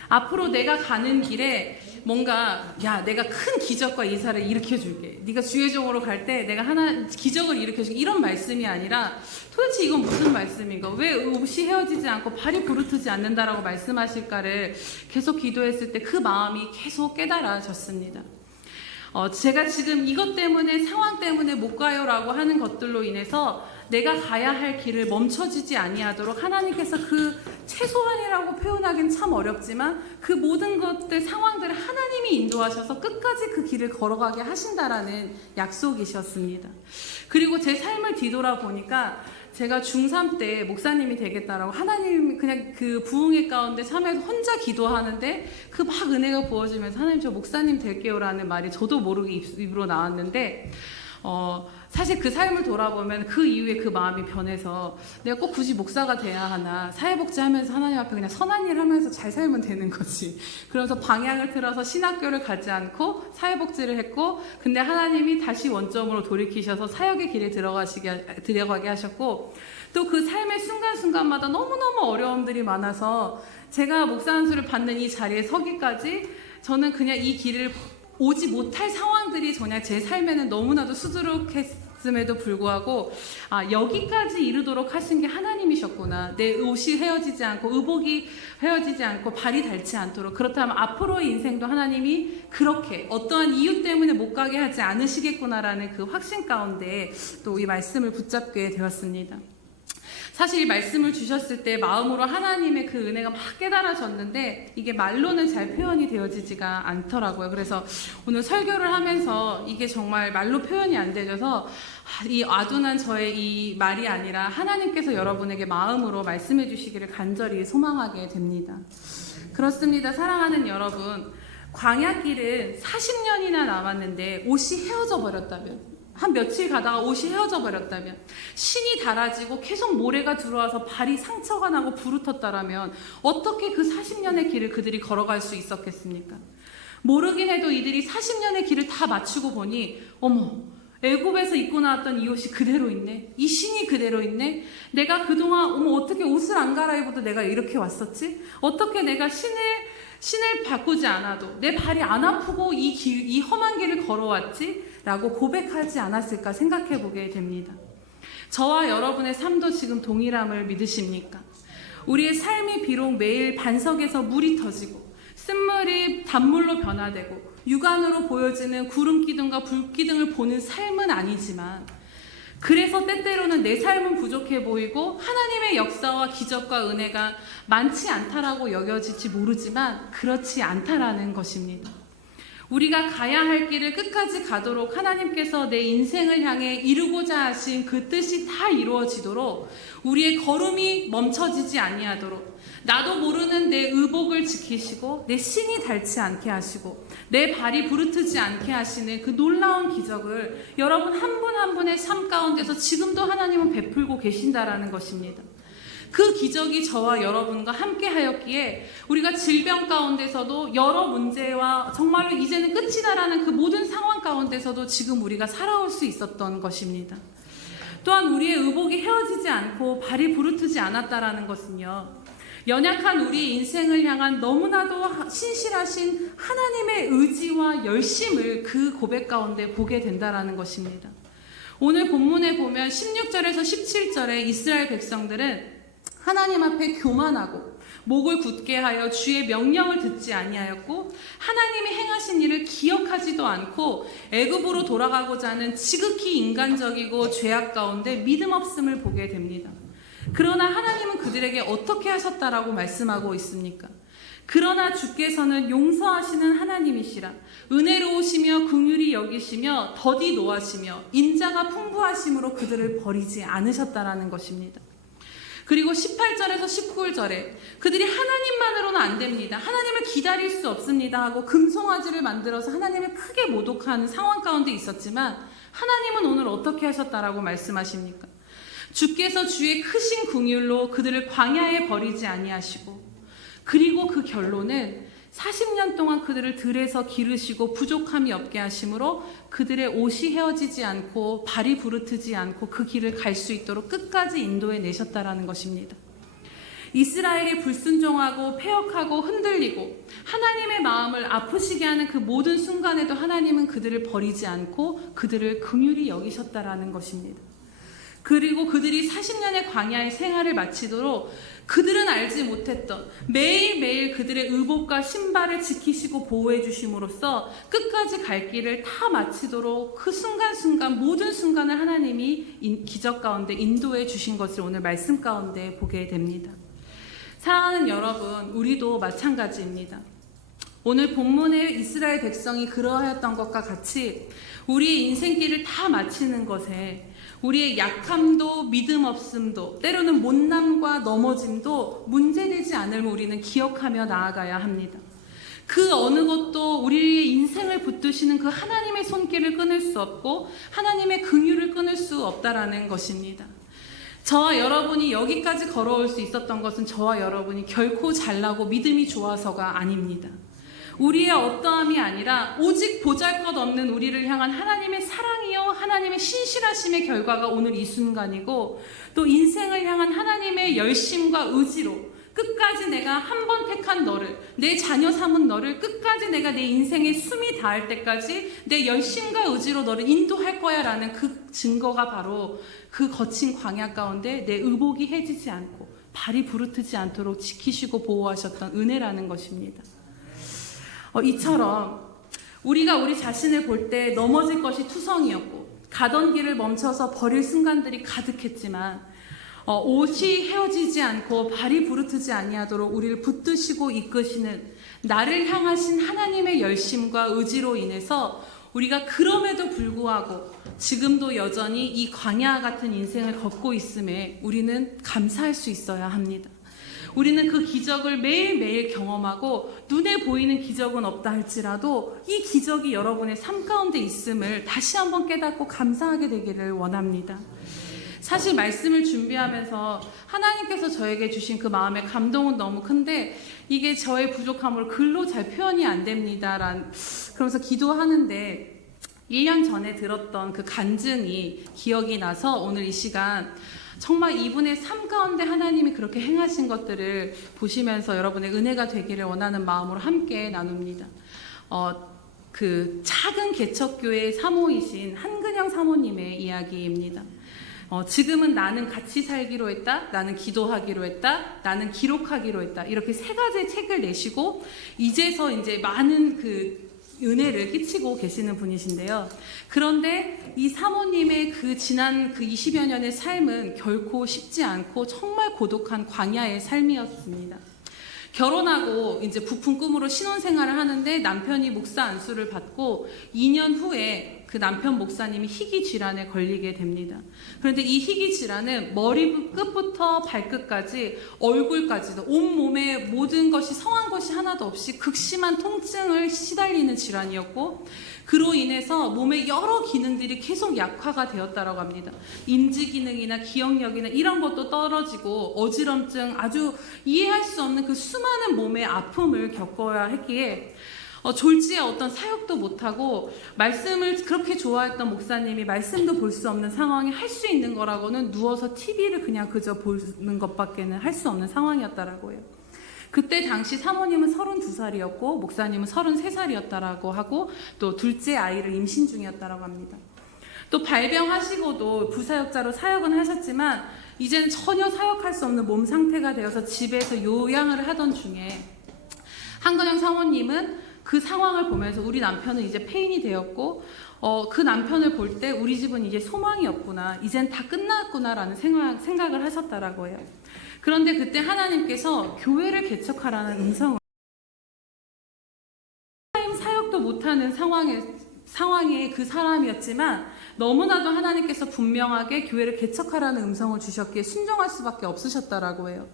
앞으로 내가 가는 길에 뭔가 내가 큰 기적과 이사를 일으켜줄게, 네가 주의종으로 갈 때 내가 기적을 일으켜줄게, 이런 말씀이 아니라 도대체 이건 무슨 말씀인가, 왜 옷이 헤어지지 않고 발이 부르트지 않는다라고 말씀하실까를 계속 기도했을 때 그 마음이 계속 깨달아졌습니다. 제가 지금 이것 때문에 상황 때문에 못 가요라고 하는 것들로 인해서 내가 가야 할 길을 멈춰지지 아니하도록 하나님께서 그 최소한이라고 표현하기는 참 어렵지만 그 모든 것들 상황들을 하나님이 인도하셔서 끝까지 그 길을 걸어가게 하신다라는 약속이셨습니다. 그리고 제 삶을 뒤돌아보니까 제가 중3 때 목사님이 되겠다라고 하나님 그냥 그 부흥회 가운데 참여해서 혼자 기도하는데 그 막 은혜가 부어지면서 하나님 저 목사님 될게요라는 말이 저도 모르게 입으로 나왔는데 사실 그 삶을 돌아보면 그 이후에 그 마음이 변해서 내가 꼭 굳이 목사가 돼야 하나, 사회복지하면서 하나님 앞에 그냥 선한 일 하면서 잘 살면 되는 거지. 그러면서 방향을 틀어서 신학교를 가지 않고 사회복지를 했고, 근데 하나님이 다시 원점으로 돌이키셔서 사역의 길에 들어가게 하셨고, 또 그 삶의 순간순간마다 너무너무 어려움들이 많아서 제가 목사 안수를 받는 이 자리에 서기까지 저는 그냥 이 길을 오지 못할 상황들이 그냥 제 삶에는 너무나도 수두룩했음에도 불구하고 여기까지 이르도록 하신 게 하나님이셨구나. 내 옷이 헤어지지 않고 의복이 헤어지지 않고 발이 닳지 않도록, 그렇다면 앞으로의 인생도 하나님이 그렇게 어떠한 이유 때문에 못 가게 하지 않으시겠구나라는 그 확신 가운데 또 이 말씀을 붙잡게 되었습니다. 사실 이 말씀을 주셨을 때 마음으로 하나님의 그 은혜가 막 깨달아졌는데 이게 말로는 잘 표현이 되어지지가 않더라고요. 그래서 오늘 설교를 하면서 이게 정말 말로 표현이 안 되셔서 이 아둔한 저의 이 말이 아니라 하나님께서 여러분에게 마음으로 말씀해 주시기를 간절히 소망하게 됩니다. 그렇습니다. 사랑하는 여러분, 광야길은 40년이나 남았는데 옷이 헤어져 버렸다면, 한 며칠 가다가 옷이 헤어져 버렸다면, 신이 달아지고 계속 모래가 들어와서 발이 상처가 나고 부르텄다라면 어떻게 그 40년의 길을 그들이 걸어갈 수 있었겠습니까? 모르긴 해도 이들이 40년의 길을 다 마치고 보니 어머, 애굽에서 입고 나왔던 이 옷이 그대로 있네. 이 신이 그대로 있네. 내가 그동안 어머 어떻게 옷을 안 갈아입어도 내가 이렇게 왔었지? 어떻게 내가 신을 바꾸지 않아도 내 발이 안 아프고 이 험한 길을 걸어왔지? 라고 고백하지 않았을까 생각해 보게 됩니다. 저와 여러분의 삶도 지금 동일함을 믿으십니까? 우리의 삶이 비록 매일 반석에서 물이 터지고 쓴물이 단물로 변화되고 육안으로 보여지는 구름 기둥과 불 기둥을 보는 삶은 아니지만, 그래서 때때로는 내 삶은 부족해 보이고 하나님의 역사와 기적과 은혜가 많지 않다라고 여겨질지 모르지만 그렇지 않다라는 것입니다. 우리가 가야 할 길을 끝까지 가도록 하나님께서 내 인생을 향해 이루고자 하신 그 뜻이 다 이루어지도록 우리의 걸음이 멈춰지지 아니하도록 나도 모르는 내 의복을 지키시고 내 신이 닳지 않게 하시고 내 발이 부르트지 않게 하시는 그 놀라운 기적을 여러분 한 분 한 분의 삶 가운데서 지금도 하나님은 베풀고 계신다라는 것입니다. 그 기적이 저와 여러분과 함께 하였기에 우리가 질병 가운데서도 여러 문제와 정말로 이제는 끝이다라는 그 모든 상황 가운데서도 지금 우리가 살아올 수 있었던 것입니다. 또한 우리의 의복이 헤어지지 않고 발이 부르트지 않았다라는 것은요, 연약한 우리의 인생을 향한 너무나도 신실하신 하나님의 의지와 열심을 그 고백 가운데 보게 된다라는 것입니다. 오늘 본문에 보면 16절에서 17절에 이스라엘 백성들은 하나님 앞에 교만하고 목을 굳게 하여 주의 명령을 듣지 아니하였고 하나님이 행하신 일을 기억하지도 않고 애굽으로 돌아가고자 하는 지극히 인간적이고 죄악 가운데 믿음 없음을 보게 됩니다. 그러나 하나님은 그들에게 어떻게 하셨다라고 말씀하고 있습니까? 그러나 주께서는 용서하시는 하나님이시라 은혜로우시며 긍휼히 여기시며 더디 노하시며 인자가 풍부하심으로 그들을 버리지 않으셨다라는 것입니다. 그리고 18절에서 19절에 그들이 하나님만으로는 안 됩니다. 하나님을 기다릴 수 없습니다 하고 금송아지를 만들어서 하나님을 크게 모독하는 상황 가운데 있었지만 하나님은 오늘 어떻게 하셨다라고 말씀하십니까? 주께서 주의 크신 긍휼로 그들을 광야에 버리지 아니하시고, 그리고 그 결론은 40년 동안 그들을 들에서 기르시고 부족함이 없게 하심으로 그들의 옷이 헤어지지 않고 발이 부르트지 않고 그 길을 갈 수 있도록 끝까지 인도해 내셨다라는 것입니다. 이스라엘이 불순종하고 패역하고 흔들리고 하나님의 마음을 아프시게 하는 그 모든 순간에도 하나님은 그들을 버리지 않고 그들을 긍휼히 여기셨다라는 것입니다. 그리고 그들이 40년의 광야의 생활을 마치도록 그들은 알지 못했던 매일매일 그들의 의복과 신발을 지키시고 보호해 주심으로써 끝까지 갈 길을 다 마치도록 그 순간순간 모든 순간을 하나님이 기적 가운데 인도해 주신 것을 오늘 말씀 가운데 보게 됩니다. 사랑하는 여러분, 우리도 마찬가지입니다. 오늘 본문의 이스라엘 백성이 그러하였던 것과 같이 우리의 인생길을 다 마치는 것에 우리의 약함도 믿음 없음도 때로는 못남과 넘어짐도 문제되지 않을 우리는 기억하며 나아가야 합니다. 그 어느 것도 우리의 인생을 붙드시는 그 하나님의 손길을 끊을 수 없고 하나님의 긍휼을 끊을 수 없다라는 것입니다. 저와 여러분이 여기까지 걸어올 수 있었던 것은 저와 여러분이 결코 잘나고 믿음이 좋아서가 아닙니다. 우리의 어떠함이 아니라 오직 보잘것없는 우리를 향한 하나님의 사랑이요 하나님의 신실하심의 결과가 오늘 이 순간이고, 또 인생을 향한 하나님의 열심과 의지로 끝까지 내가 한 번 택한 너를, 내 자녀 삼은 너를 끝까지 내가 내 인생의 숨이 닿을 때까지 내 열심과 의지로 너를 인도할 거야 라는 그 증거가 바로 그 거친 광야 가운데 내 의복이 해지지 않고 발이 부르트지 않도록 지키시고 보호하셨던 은혜라는 것입니다. 이처럼 우리가 우리 자신을 볼 때 넘어질 것이 투성이었고 가던 길을 멈춰서 버릴 순간들이 가득했지만 옷이 헤어지지 않고 발이 부르트지 아니하도록 우리를 붙드시고 이끄시는 나를 향하신 하나님의 열심과 의지로 인해서 우리가 그럼에도 불구하고 지금도 여전히 이 광야 같은 인생을 걷고 있음에 우리는 감사할 수 있어야 합니다. 우리는 그 기적을 매일매일 경험하고 눈에 보이는 기적은 없다 할지라도 이 기적이 여러분의 삶 가운데 있음을 다시 한번 깨닫고 감사하게 되기를 원합니다. 사실 말씀을 준비하면서 하나님께서 저에게 주신 그 마음의 감동은 너무 큰데 이게 저의 부족함으로 글로 잘 표현이 안 됩니다. 그러면서 기도하는데 1년 전에 들었던 그 간증이 기억이 나서 오늘 이 시간 정말 이분의 삶 가운데 하나님이 그렇게 행하신 것들을 보시면서 여러분의 은혜가 되기를 원하는 마음으로 함께 나눕니다. 그 작은 개척교회의 사모이신 한근영 사모님의 이야기입니다. 지금은 나는 같이 살기로 했다, 나는 기도하기로 했다, 나는 기록하기로 했다, 이렇게 세 가지의 책을 내시고 이제서 이제 많은 그 은혜를 끼치고 계시는 분이신데요. 그런데 이 사모님의 그 지난 그 20여 년의 삶은 결코 쉽지 않고 정말 고독한 광야의 삶이었습니다. 결혼하고 이제 부푼 꿈으로 신혼생활을 하는데 남편이 목사 안수를 받고 2년 후에 그 남편 목사님이 희귀 질환에 걸리게 됩니다. 그런데 이 희귀 질환은 머리 끝부터 발끝까지 얼굴까지도 온몸에 모든 것이 성한 것이 하나도 없이 극심한 통증을 시달리는 질환이었고 그로 인해서 몸의 여러 기능들이 계속 약화가 되었다라고 합니다. 인지 기능이나 기억력이나 이런 것도 떨어지고 어지럼증 아주 이해할 수 없는 그 수많은 몸의 아픔을 겪어야 했기에 졸지에 어떤 사역도 못하고 말씀을 그렇게 좋아했던 목사님이 말씀도 볼 수 없는 상황에 할 수 있는 거라고는 누워서 TV를 그냥 그저 보는 것밖에는 할 수 없는 상황이었다라고 해요. 그때 당시 사모님은 32살이었고 목사님은 33살이었다라고 하고 또 둘째 아이를 임신 중이었다라고 합니다. 또 발병하시고도 부사역자로 사역은 하셨지만 이제는 전혀 사역할 수 없는 몸 상태가 되어서 집에서 요양을 하던 중에 한근영 사모님은 그 상황을 보면서 우리 남편은 이제 폐인이 되었고 그 남편을 볼 때 우리 집은 이제 소망이 없구나, 이젠 다 끝났구나라는 생각을 하셨다라고 해요. 그런데 그때 하나님께서 교회를 개척하라는 음성을 사역도 못하는 상황의 그 사람이었지만 너무나도 하나님께서 분명하게 교회를 개척하라는 음성을 주셨기에 순종할 수밖에 없으셨다라고 해요.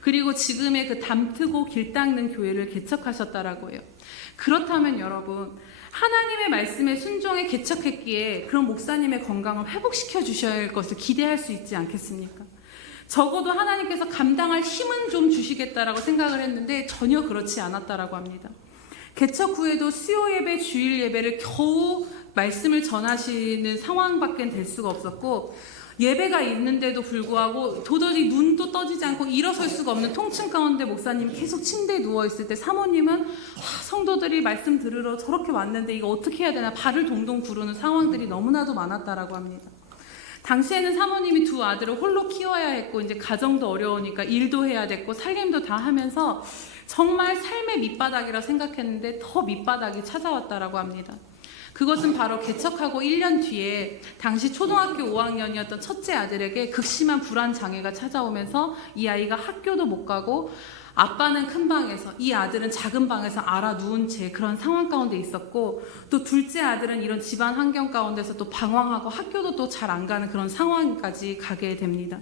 그리고 지금의 그 담트고 길 닦는 교회를 개척하셨다라고 해요. 그렇다면 여러분, 하나님의 말씀에 순종해 개척했기에 그런 목사님의 건강을 회복시켜 주셔야 할 것을 기대할 수 있지 않겠습니까? 적어도 하나님께서 감당할 힘은 좀 주시겠다라고 생각을 했는데 전혀 그렇지 않았다라고 합니다. 개척 후에도 수요 예배, 주일 예배를 겨우 말씀을 전하시는 상황밖에 될 수가 없었고 예배가 있는데도 불구하고 도저히 눈도 떠지지 않고 일어설 수가 없는 통증 가운데 목사님이 계속 침대에 누워있을 때 사모님은 성도들이 말씀 들으러 저렇게 왔는데 이거 어떻게 해야 되나 발을 동동 구르는 상황들이 너무나도 많았다라고 합니다. 당시에는 사모님이 두 아들을 홀로 키워야 했고 이제 가정도 어려우니까 일도 해야 됐고 살림도 다 하면서 정말 삶의 밑바닥이라 생각했는데 더 밑바닥이 찾아왔다라고 합니다. 그것은 바로 개척하고 1년 뒤에 당시 초등학교 5학년이었던 첫째 아들에게 극심한 불안 장애가 찾아오면서 이 아이가 학교도 못 가고 아빠는 큰 방에서 이 아들은 작은 방에서 알아 누운 채 그런 상황 가운데 있었고 또 둘째 아들은 이런 집안 환경 가운데서 또 방황하고 학교도 또 잘 안 가는 그런 상황까지 가게 됩니다.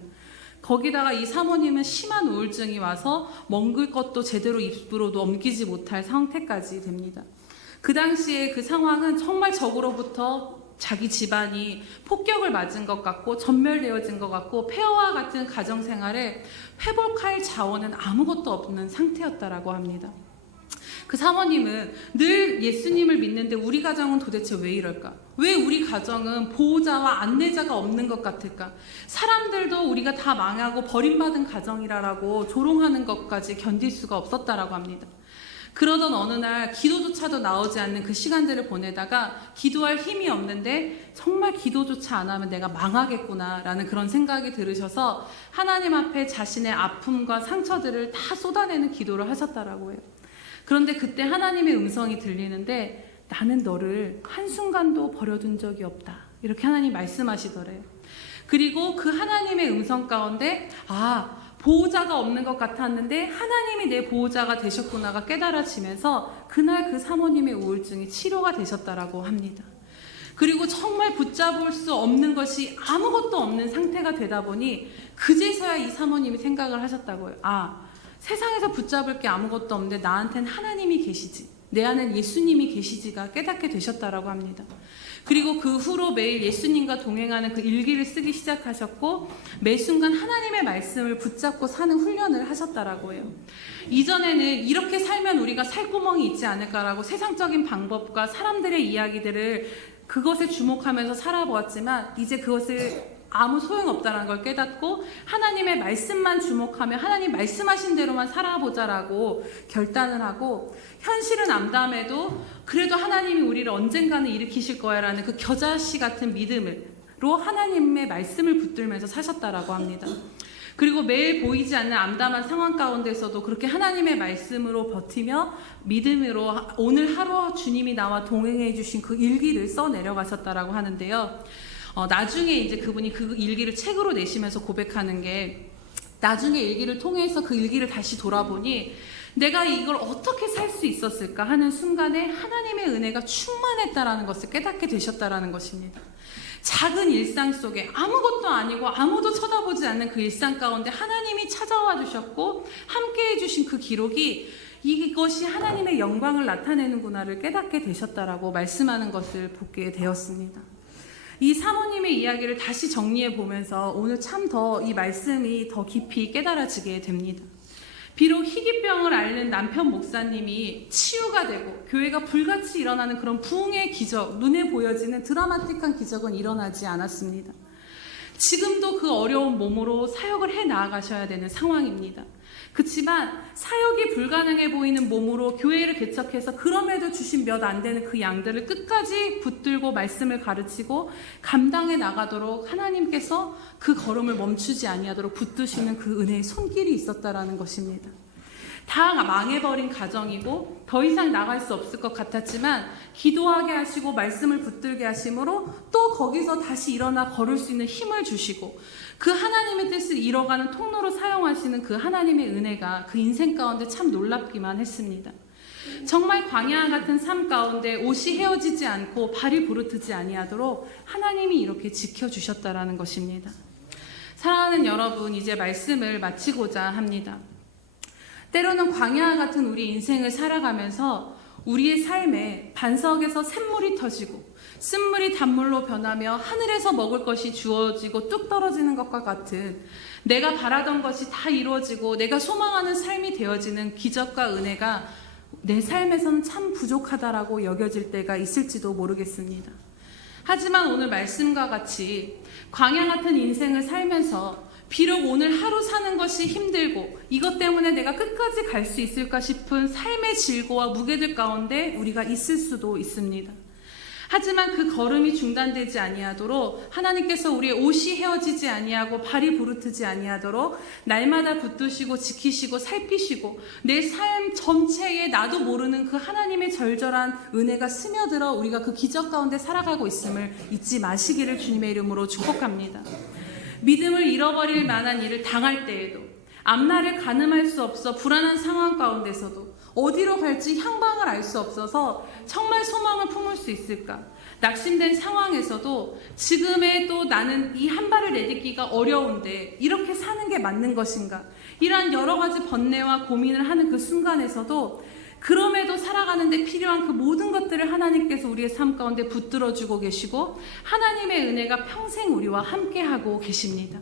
거기다가 이 사모님은 심한 우울증이 와서 먹을 것도 제대로 입으로 넘기지 못할 상태까지 됩니다. 그 당시에 그 상황은 정말 적으로부터 자기 집안이 폭격을 맞은 것 같고 전멸되어진 것 같고 폐허와 같은 가정생활에 회복할 자원은 아무것도 없는 상태였다라고 합니다. 그 사모님은 늘 예수님을 믿는데 우리 가정은 도대체 왜 이럴까? 왜 우리 가정은 보호자와 안내자가 없는 것 같을까? 사람들도 우리가 다 망하고 버림받은 가정이라고 조롱하는 것까지 견딜 수가 없었다라고 합니다. 그러던 어느 날 기도조차도 나오지 않는 그 시간들을 보내다가 기도할 힘이 없는데 정말 기도조차 안 하면 내가 망하겠구나 라는 그런 생각이 들으셔서 하나님 앞에 자신의 아픔과 상처들을 다 쏟아내는 기도를 하셨다라고 해요. 그런데 그때 하나님의 음성이 들리는데 나는 너를 한순간도 버려둔 적이 없다 이렇게 하나님 말씀하시더래요. 그리고 그 하나님의 음성 가운데 보호자가 없는 것 같았는데 하나님이 내 보호자가 되셨구나가 깨달아지면서 그날 그 사모님의 우울증이 치료가 되셨다라고 합니다. 그리고 정말 붙잡을 수 없는 것이 아무것도 없는 상태가 되다 보니 그제서야 이 사모님이 생각을 하셨다고요. 세상에서 붙잡을 게 아무것도 없는데 나한테는 하나님이 계시지, 내 안엔 예수님이 계시지가 깨닫게 되셨다라고 합니다. 그리고 그 후로 매일 예수님과 동행하는 그 일기를 쓰기 시작하셨고 매 순간 하나님의 말씀을 붙잡고 사는 훈련을 하셨다라고 해요. 이전에는 이렇게 살면 우리가 살 구멍이 있지 않을까라고 세상적인 방법과 사람들의 이야기들을 그것에 주목하면서 살아보았지만 이제 그것을 아무 소용없다는 걸 깨닫고 하나님의 말씀만 주목하며 하나님 말씀하신 대로만 살아보자라고 결단을 하고 현실은 암담해도 그래도 하나님이 우리를 언젠가는 일으키실 거야라는 그 겨자씨 같은 믿음으로 하나님의 말씀을 붙들면서 사셨다라고 합니다. 그리고 매일 보이지 않는 암담한 상황 가운데서도 그렇게 하나님의 말씀으로 버티며 믿음으로 오늘 하루 주님이 나와 동행해 주신 그 일기를 써 내려가셨다라고 하는데요. 나중에 이제 그분이 그 일기를 책으로 내시면서 고백하는 게 나중에 일기를 통해서 그 일기를 다시 돌아보니 내가 이걸 어떻게 살 수 있었을까 하는 순간에 하나님의 은혜가 충만했다라는 것을 깨닫게 되셨다라는 것입니다. 작은 일상 속에 아무것도 아니고 아무도 쳐다보지 않는 그 일상 가운데 하나님이 찾아와 주셨고 함께해 주신 그 기록이 이것이 하나님의 영광을 나타내는구나를 깨닫게 되셨다라고 말씀하는 것을 보게 되었습니다. 이 사모님의 이야기를 다시 정리해 보면서 오늘 참 더 이 말씀이 더 깊이 깨달아지게 됩니다. 비록 희귀병을 앓는 남편 목사님이 치유가 되고 교회가 불같이 일어나는 그런 부흥의 기적, 눈에 보여지는 드라마틱한 기적은 일어나지 않았습니다. 지금도 그 어려운 몸으로 사역을 해 나아가셔야 되는 상황입니다. 그렇지만 사역이 불가능해 보이는 몸으로 교회를 개척해서 그럼에도 주신 몇 안 되는 그 양들을 끝까지 붙들고 말씀을 가르치고 감당해 나가도록 하나님께서 그 걸음을 멈추지 아니하도록 붙드시는 그 은혜의 손길이 있었다라는 것입니다. 다 망해버린 가정이고 더 이상 나갈 수 없을 것 같았지만 기도하게 하시고 말씀을 붙들게 하심으로 또 거기서 다시 일어나 걸을 수 있는 힘을 주시고 그 하나님의 뜻을 이뤄가는 통로로 사용하시는 그 하나님의 은혜가 그 인생 가운데 참 놀랍기만 했습니다. 정말 광야 같은 삶 가운데 옷이 헤어지지 않고 발이 부르트지 아니하도록 하나님이 이렇게 지켜주셨다라는 것입니다. 사랑하는 여러분, 이제 말씀을 마치고자 합니다. 때로는 광야 같은 우리 인생을 살아가면서 우리의 삶에 반석에서 샘물이 터지고 쓴물이 단물로 변하며 하늘에서 먹을 것이 주어지고 뚝 떨어지는 것과 같은 내가 바라던 것이 다 이루어지고 내가 소망하는 삶이 되어지는 기적과 은혜가 내 삶에서는 참 부족하다라고 여겨질 때가 있을지도 모르겠습니다. 하지만 오늘 말씀과 같이 광야 같은 인생을 살면서 비록 오늘 하루 사는 것이 힘들고 이것 때문에 내가 끝까지 갈 수 있을까 싶은 삶의 질고와 무게들 가운데 우리가 있을 수도 있습니다. 하지만 그 걸음이 중단되지 아니하도록 하나님께서 우리의 옷이 헤어지지 아니하고 발이 부르트지 아니하도록 날마다 붙드시고 지키시고 살피시고 내 삶 전체에 나도 모르는 그 하나님의 절절한 은혜가 스며들어 우리가 그 기적 가운데 살아가고 있음을 잊지 마시기를 주님의 이름으로 축복합니다. 믿음을 잃어버릴 만한 일을 당할 때에도 앞날을 가늠할 수 없어 불안한 상황 가운데서도 어디로 갈지 향방을 알 수 없어서 정말 소망을 품을 수 있을까? 낙심된 상황에서도 지금의 또 나는 이 한 발을 내딛기가 어려운데 이렇게 사는 게 맞는 것인가? 이러한 여러 가지 번뇌와 고민을 하는 그 순간에서도 그럼에도 살아가는데 필요한 그 모든 것들을 하나님께서 우리의 삶 가운데 붙들어주고 계시고 하나님의 은혜가 평생 우리와 함께하고 계십니다.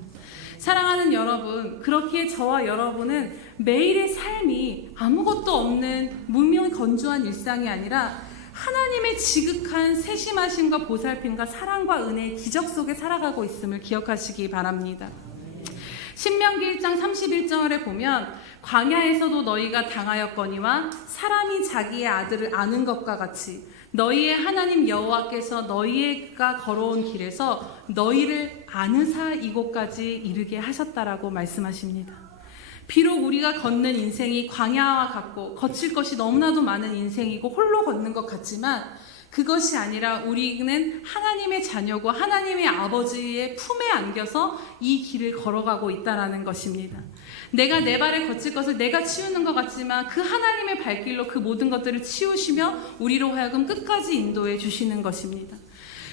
사랑하는 여러분, 그렇기에 저와 여러분은 매일의 삶이 아무것도 없는 무명건조한 일상이 아니라 하나님의 지극한 세심하심과 보살핌과 사랑과 은혜의 기적 속에 살아가고 있음을 기억하시기 바랍니다. 신명기 1장 31절에 보면 광야에서도 너희가 당하였거니와 사람이 자기의 아들을 아는 것과 같이 너희의 하나님 여호와께서 너희가 걸어온 길에서 너희를 아느사 이곳까지 이르게 하셨다라고 말씀하십니다. 비록 우리가 걷는 인생이 광야와 같고 거칠 것이 너무나도 많은 인생이고 홀로 걷는 것 같지만 그것이 아니라 우리는 하나님의 자녀고 하나님의 아버지의 품에 안겨서 이 길을 걸어가고 있다라는 것입니다. 내가 내 발에 거칠 것을 내가 치우는 것 같지만 그 하나님의 발길로 그 모든 것들을 치우시며 우리로 하여금 끝까지 인도해 주시는 것입니다.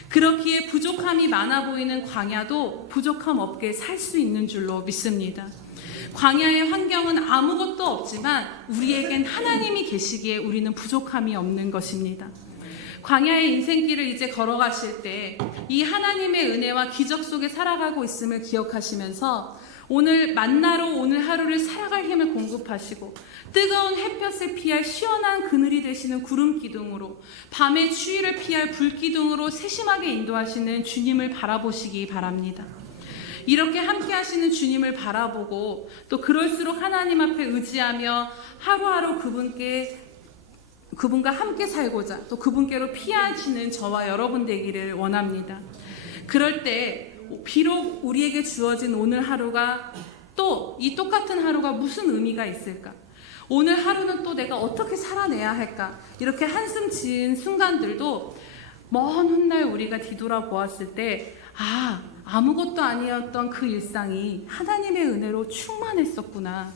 그렇기에 부족함이 많아 보이는 광야도 부족함 없게 살 수 있는 줄로 믿습니다. 광야의 환경은 아무것도 없지만 우리에겐 하나님이 계시기에 우리는 부족함이 없는 것입니다. 광야의 인생길을 이제 걸어가실 때 이 하나님의 은혜와 기적 속에 살아가고 있음을 기억하시면서 오늘 만나로 오늘 하루를 살아갈 힘을 공급하시고 뜨거운 햇볕을 피할 시원한 그늘이 되시는 구름 기둥으로 밤의 추위를 피할 불 기둥으로 세심하게 인도하시는 주님을 바라보시기 바랍니다. 이렇게 함께 하시는 주님을 바라보고 또 그럴수록 하나님 앞에 의지하며 하루하루 그분과 함께 살고자 또 그분께로 피하시는 저와 여러분 되기를 원합니다. 그럴 때 비록 우리에게 주어진 오늘 하루가 또 이 똑같은 하루가 무슨 의미가 있을까? 오늘 하루는 또 내가 어떻게 살아내야 할까? 이렇게 한숨 지은 순간들도 먼 훗날 우리가 뒤돌아보았을 때 아무것도 아니었던 그 일상이 하나님의 은혜로 충만했었구나.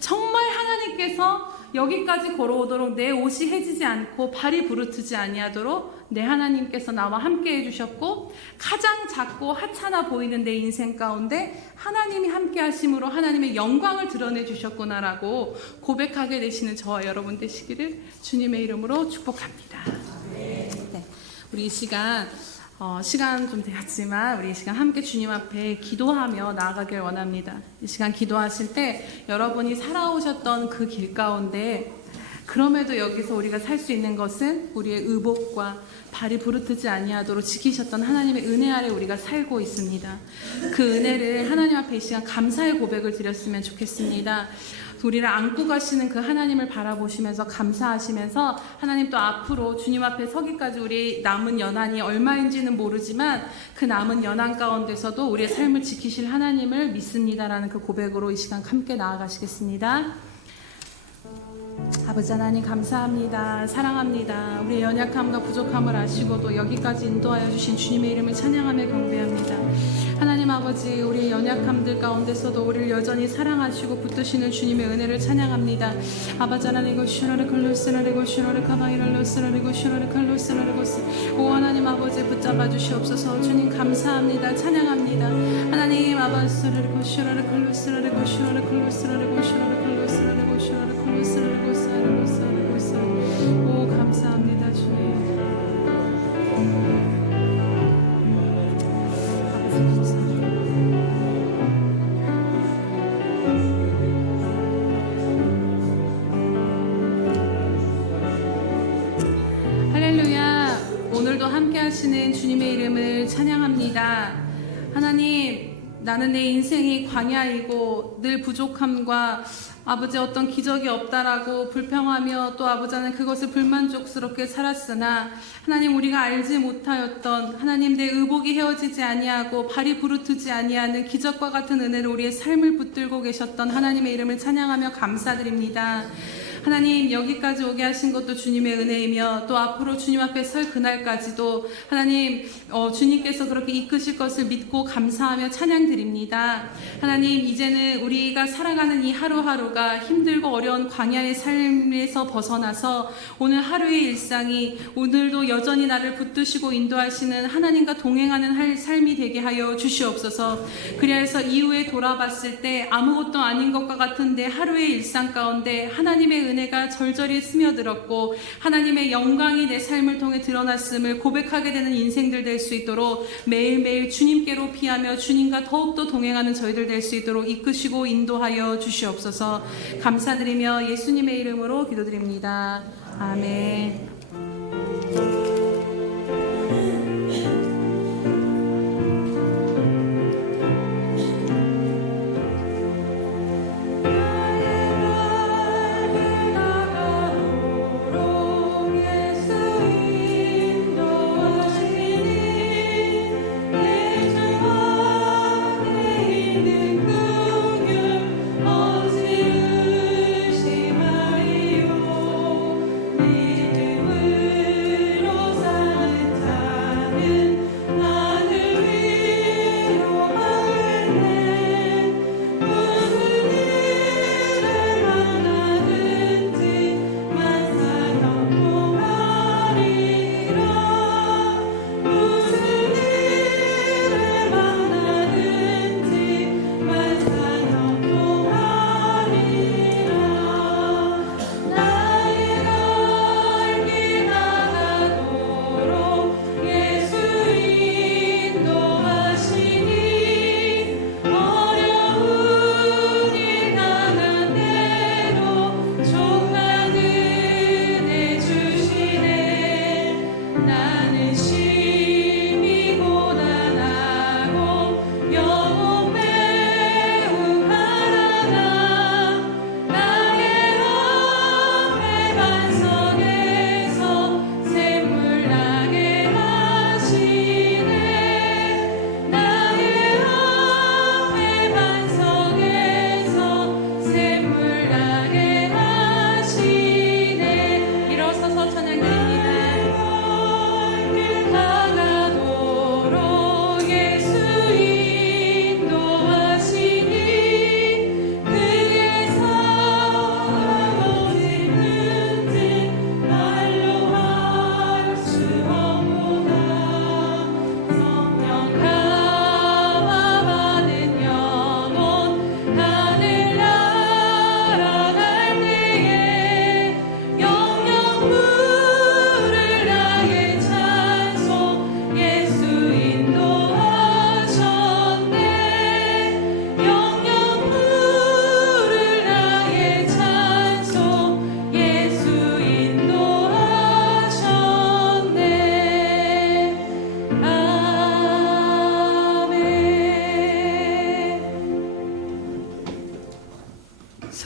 정말 하나님께서 여기까지 걸어오도록 내 옷이 해지지 않고 발이 부르트지 아니하도록 내 하나님께서 나와 함께 해주셨고 가장 작고 하찮아 보이는 내 인생 가운데 하나님이 함께 하심으로 하나님의 영광을 드러내 주셨구나라고 고백하게 되시는 저와 여러분 되시기를 주님의 이름으로 축복합니다. 네, 우리 이 시간 좀 되었지만 우리 이 시간 함께 주님 앞에 기도하며 나아가길 원합니다. 이 시간 기도하실 때 여러분이 살아오셨던 그 길 가운데 그럼에도 여기서 우리가 살 수 있는 것은 우리의 의복과 발이 부르트지 아니하도록 지키셨던 하나님의 은혜 아래 우리가 살고 있습니다. 그 은혜를 하나님 앞에 이 시간 감사의 고백을 드렸으면 좋겠습니다. 우리를 안고 가시는 그 하나님을 바라보시면서 감사하시면서 하나님 또 앞으로 주님 앞에 서기까지 우리 남은 연한이 얼마인지는 모르지만 그 남은 연한 가운데서도 우리의 삶을 지키실 하나님을 믿습니다라는 그 고백으로 이 시간 함께 나아가시겠습니다. 아버지 하나님 감사합니다. 사랑합니다. 우리의 연약함과 부족함을 아시고도 여기까지 인도하여 주신 주님의 이름을 찬양하며 경배합니다. 하나님 아버지 우리의 연약함들 가운데서도 우리를 여전히 사랑하시고 붙드시는 주님의 은혜를 찬양합니다. 아버지 하나님 고시노르 칼로스나르 고시노르 카바이랄로스나르 고시노르 칼로스나르 고스 오 하나님 아버지 붙잡아 주시옵소서. 주님 감사합니다. 찬양합니다. 하나님 아버지 고시노르 칼로스나르 고시노르 칼로스나르 고시노르 칼로스나르 고시노르 칼로스나르 고스 오 감사합니다 주님. 할렐루야. 오늘도 함께 하시는 주님의 이름을 찬양합니다. 하나님 나는 내 인생이 광야이고 늘 부족함과 아버지 어떤 기적이 없다라고 불평하며 또 아버지는 그것을 불만족스럽게 살았으나 하나님 우리가 알지 못하였던 하나님 내 의복이 헤어지지 아니하고 발이 부르트지 아니하는 기적과 같은 은혜로 우리의 삶을 붙들고 계셨던 하나님의 이름을 찬양하며 감사드립니다. 하나님 여기까지 오게 하신 것도 주님의 은혜이며 또 앞으로 주님 앞에 설 그날까지도 하나님 주님께서 그렇게 이끄실 것을 믿고 감사하며 찬양드립니다. 하나님 이제는 우리가 살아가는 이 하루하루가 힘들고 어려운 광야의 삶에서 벗어나서 오늘 하루의 일상이 오늘도 여전히 나를 붙드시고 인도하시는 하나님과 동행하는 삶이 되게 하여 주시옵소서. 그리하여서 이후에 돌아봤을 때 아무것도 아닌 것과 같은 내 하루의 일상 가운데 하나님의 은혜가 절절히 스며들었고 하나님의 영광이 내 삶을 통해 드러났음을 고백하게 되는 인생들 될 수 있도록 매일매일 주님께로 피하며 주님과 더욱더 동행하는 저희들 될 수 있도록 이끄시고 인도하여 주시옵소서. 감사드리며 예수님의 이름으로 기도드립니다. 아멘. 어찌 의심하리요 믿음을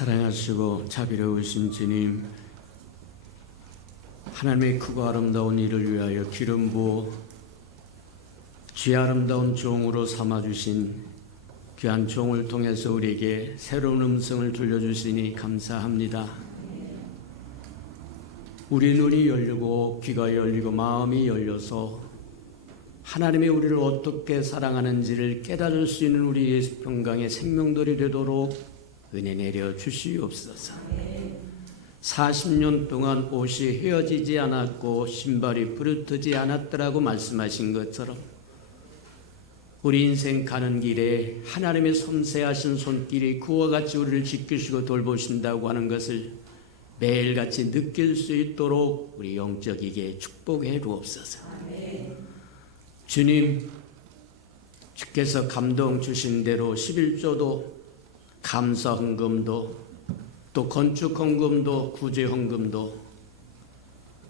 사랑하시고 자비로우신 주님, 하나님의 크고 아름다운 일을 위하여 기름 부어 쥐 아름다운 종으로 삼아주신 귀한 종을 통해서 우리에게 새로운 음성을 들려주시니 감사합니다. 우리 눈이 열리고 귀가 열리고 마음이 열려서 하나님이 우리를 어떻게 사랑하는지를 깨달을 수 있는 우리 예수 평강의 생명들이 되도록 은혜 내려 주시옵소서. 40년 동안 옷이 헤어지지 않았고 신발이 부르트지 않았더라고 말씀하신 것처럼 우리 인생 가는 길에 하나님의 섬세하신 손길이 그와 같이 우리를 지키시고 돌보신다고 하는 것을 매일같이 느낄 수 있도록 우리 영적이게 축복해 주옵소서. 주님, 주께서 감동 주신 대로 11조도 감사 헌금도 또 건축 헌금도 구제 헌금도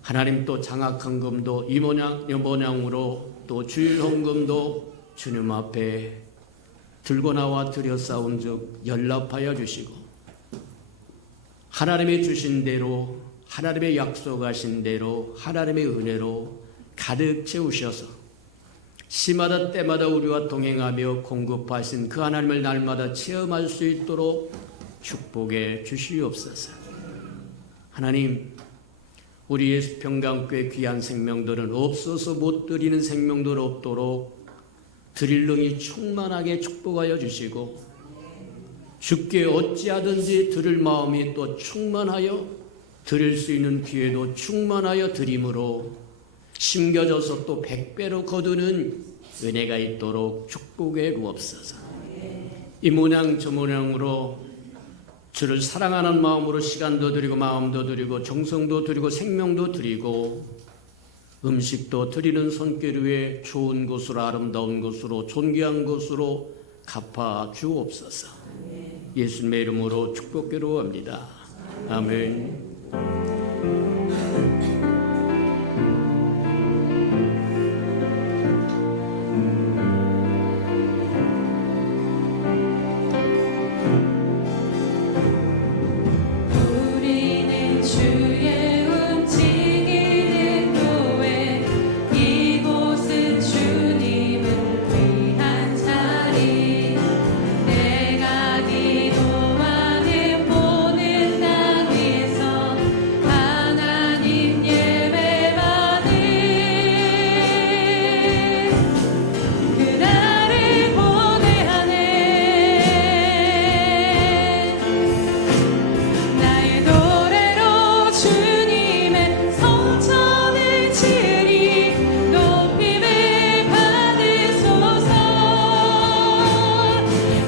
하나님 또 장학 헌금도 이 모양으로 또 주일 헌금도 주님 앞에 들고 나와 드려 싸운 즉 연락하여 주시고 하나님의 주신 대로 하나님의 약속하신 대로 하나님의 은혜로 가득 채우셔서 시마다 때마다 우리와 동행하며 공급하신 그 하나님을 날마다 체험할 수 있도록 축복해 주시옵소서. 하나님, 우리 예수 평강교회 귀한 생명들은 없어서 못 드리는 생명들 없도록 드릴 능이 충만하게 축복하여 주시고 주께 어찌하든지 드릴 마음이 또 충만하여 드릴 수 있는 기회도 충만하여 드림으로 심겨져서 또 100배로 거두는 은혜가 있도록 축복해 주옵소서. 이 모양 저 모양으로 주를 사랑하는 마음으로 시간도 드리고 마음도 드리고 정성도 드리고 생명도 드리고 음식도 드리는 손길 위에 좋은 곳으로 아름다운 곳으로 존귀한 곳으로 갚아 주옵소서. 예수님의 이름으로 축복기로 합니다. 아멘. 우리는 주의 움직이는 교회 이곳은 주님을 위한 자리 내가 기도하는 보는 날 위해서 하나님 예배받는 그날을 고대하네 나의 노래로 주님의 성전을 지으리 높임을 받으소서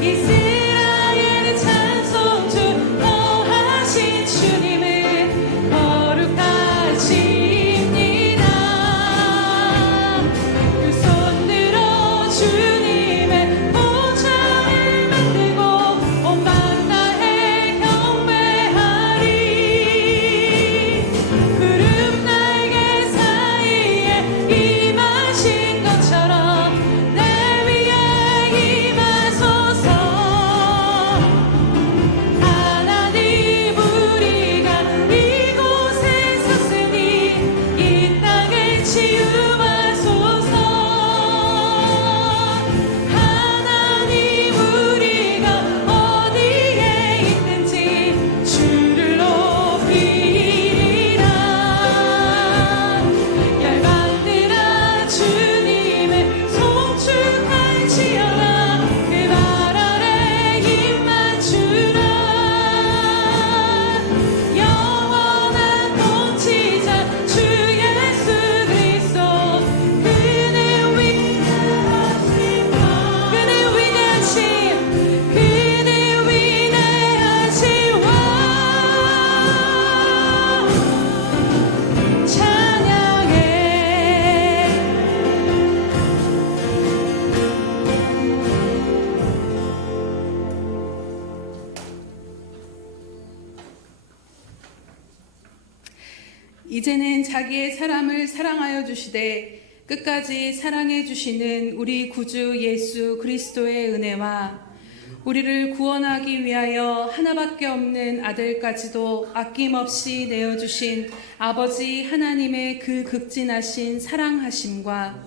이스라엘의 찬송 주 거하신 주님을 거룩하십니다 두 손 들어 주님의 보좌를 만들고 온 바다에 경배하리 구름 날개 사이에 임하신 것처럼 내 위에 임하소서 하나님 우리가 이곳에 섰으니 이 땅을 치유하소서 하나님 우리가 어디에 있든지 주를 높이리라 열방들아 주님을 송축할지어다 그 발 아래 힘만 주라 영원한 통치자 주 예수 그리스도 그는 위대하신 왕 그는 위대하신 왕 찬양해 이제는 자기의 사람을 사랑하여 주시되 끝까지 사랑해 주시는 우리 구주 예수 그리스도의 은혜와 우리를 구원하기 위하여 하나밖에 없는 아들까지도 아낌없이 내어주신 아버지 하나님의 그 극진하신 사랑하심과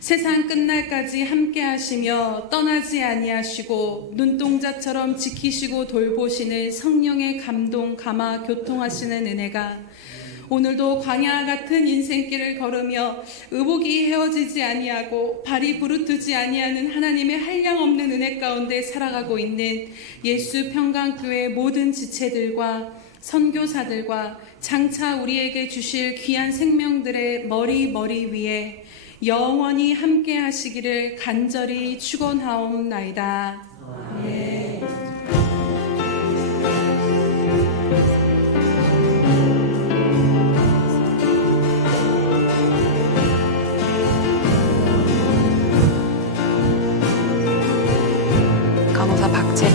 세상 끝날까지 함께 하시며 떠나지 아니하시고 눈동자처럼 지키시고 돌보시는 성령의 감동, 감화, 교통하시는 은혜가 오늘도 광야 같은 인생길을 걸으며 의복이 헤어지지 아니하고 발이 부르트지 아니하는 하나님의 한량없는 은혜 가운데 살아가고 있는 예수 평강교회 모든 지체들과 선교사들과 장차 우리에게 주실 귀한 생명들의 머리 위에 영원히 함께 하시기를 간절히 축원하옵나이다. 아멘. 간호사 박재.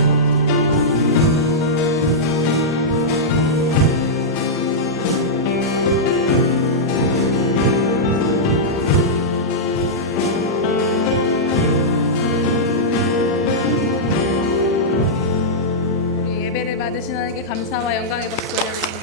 우리 예배를 받으신 하나님께 감사와 영광의 박수 올려드립니다.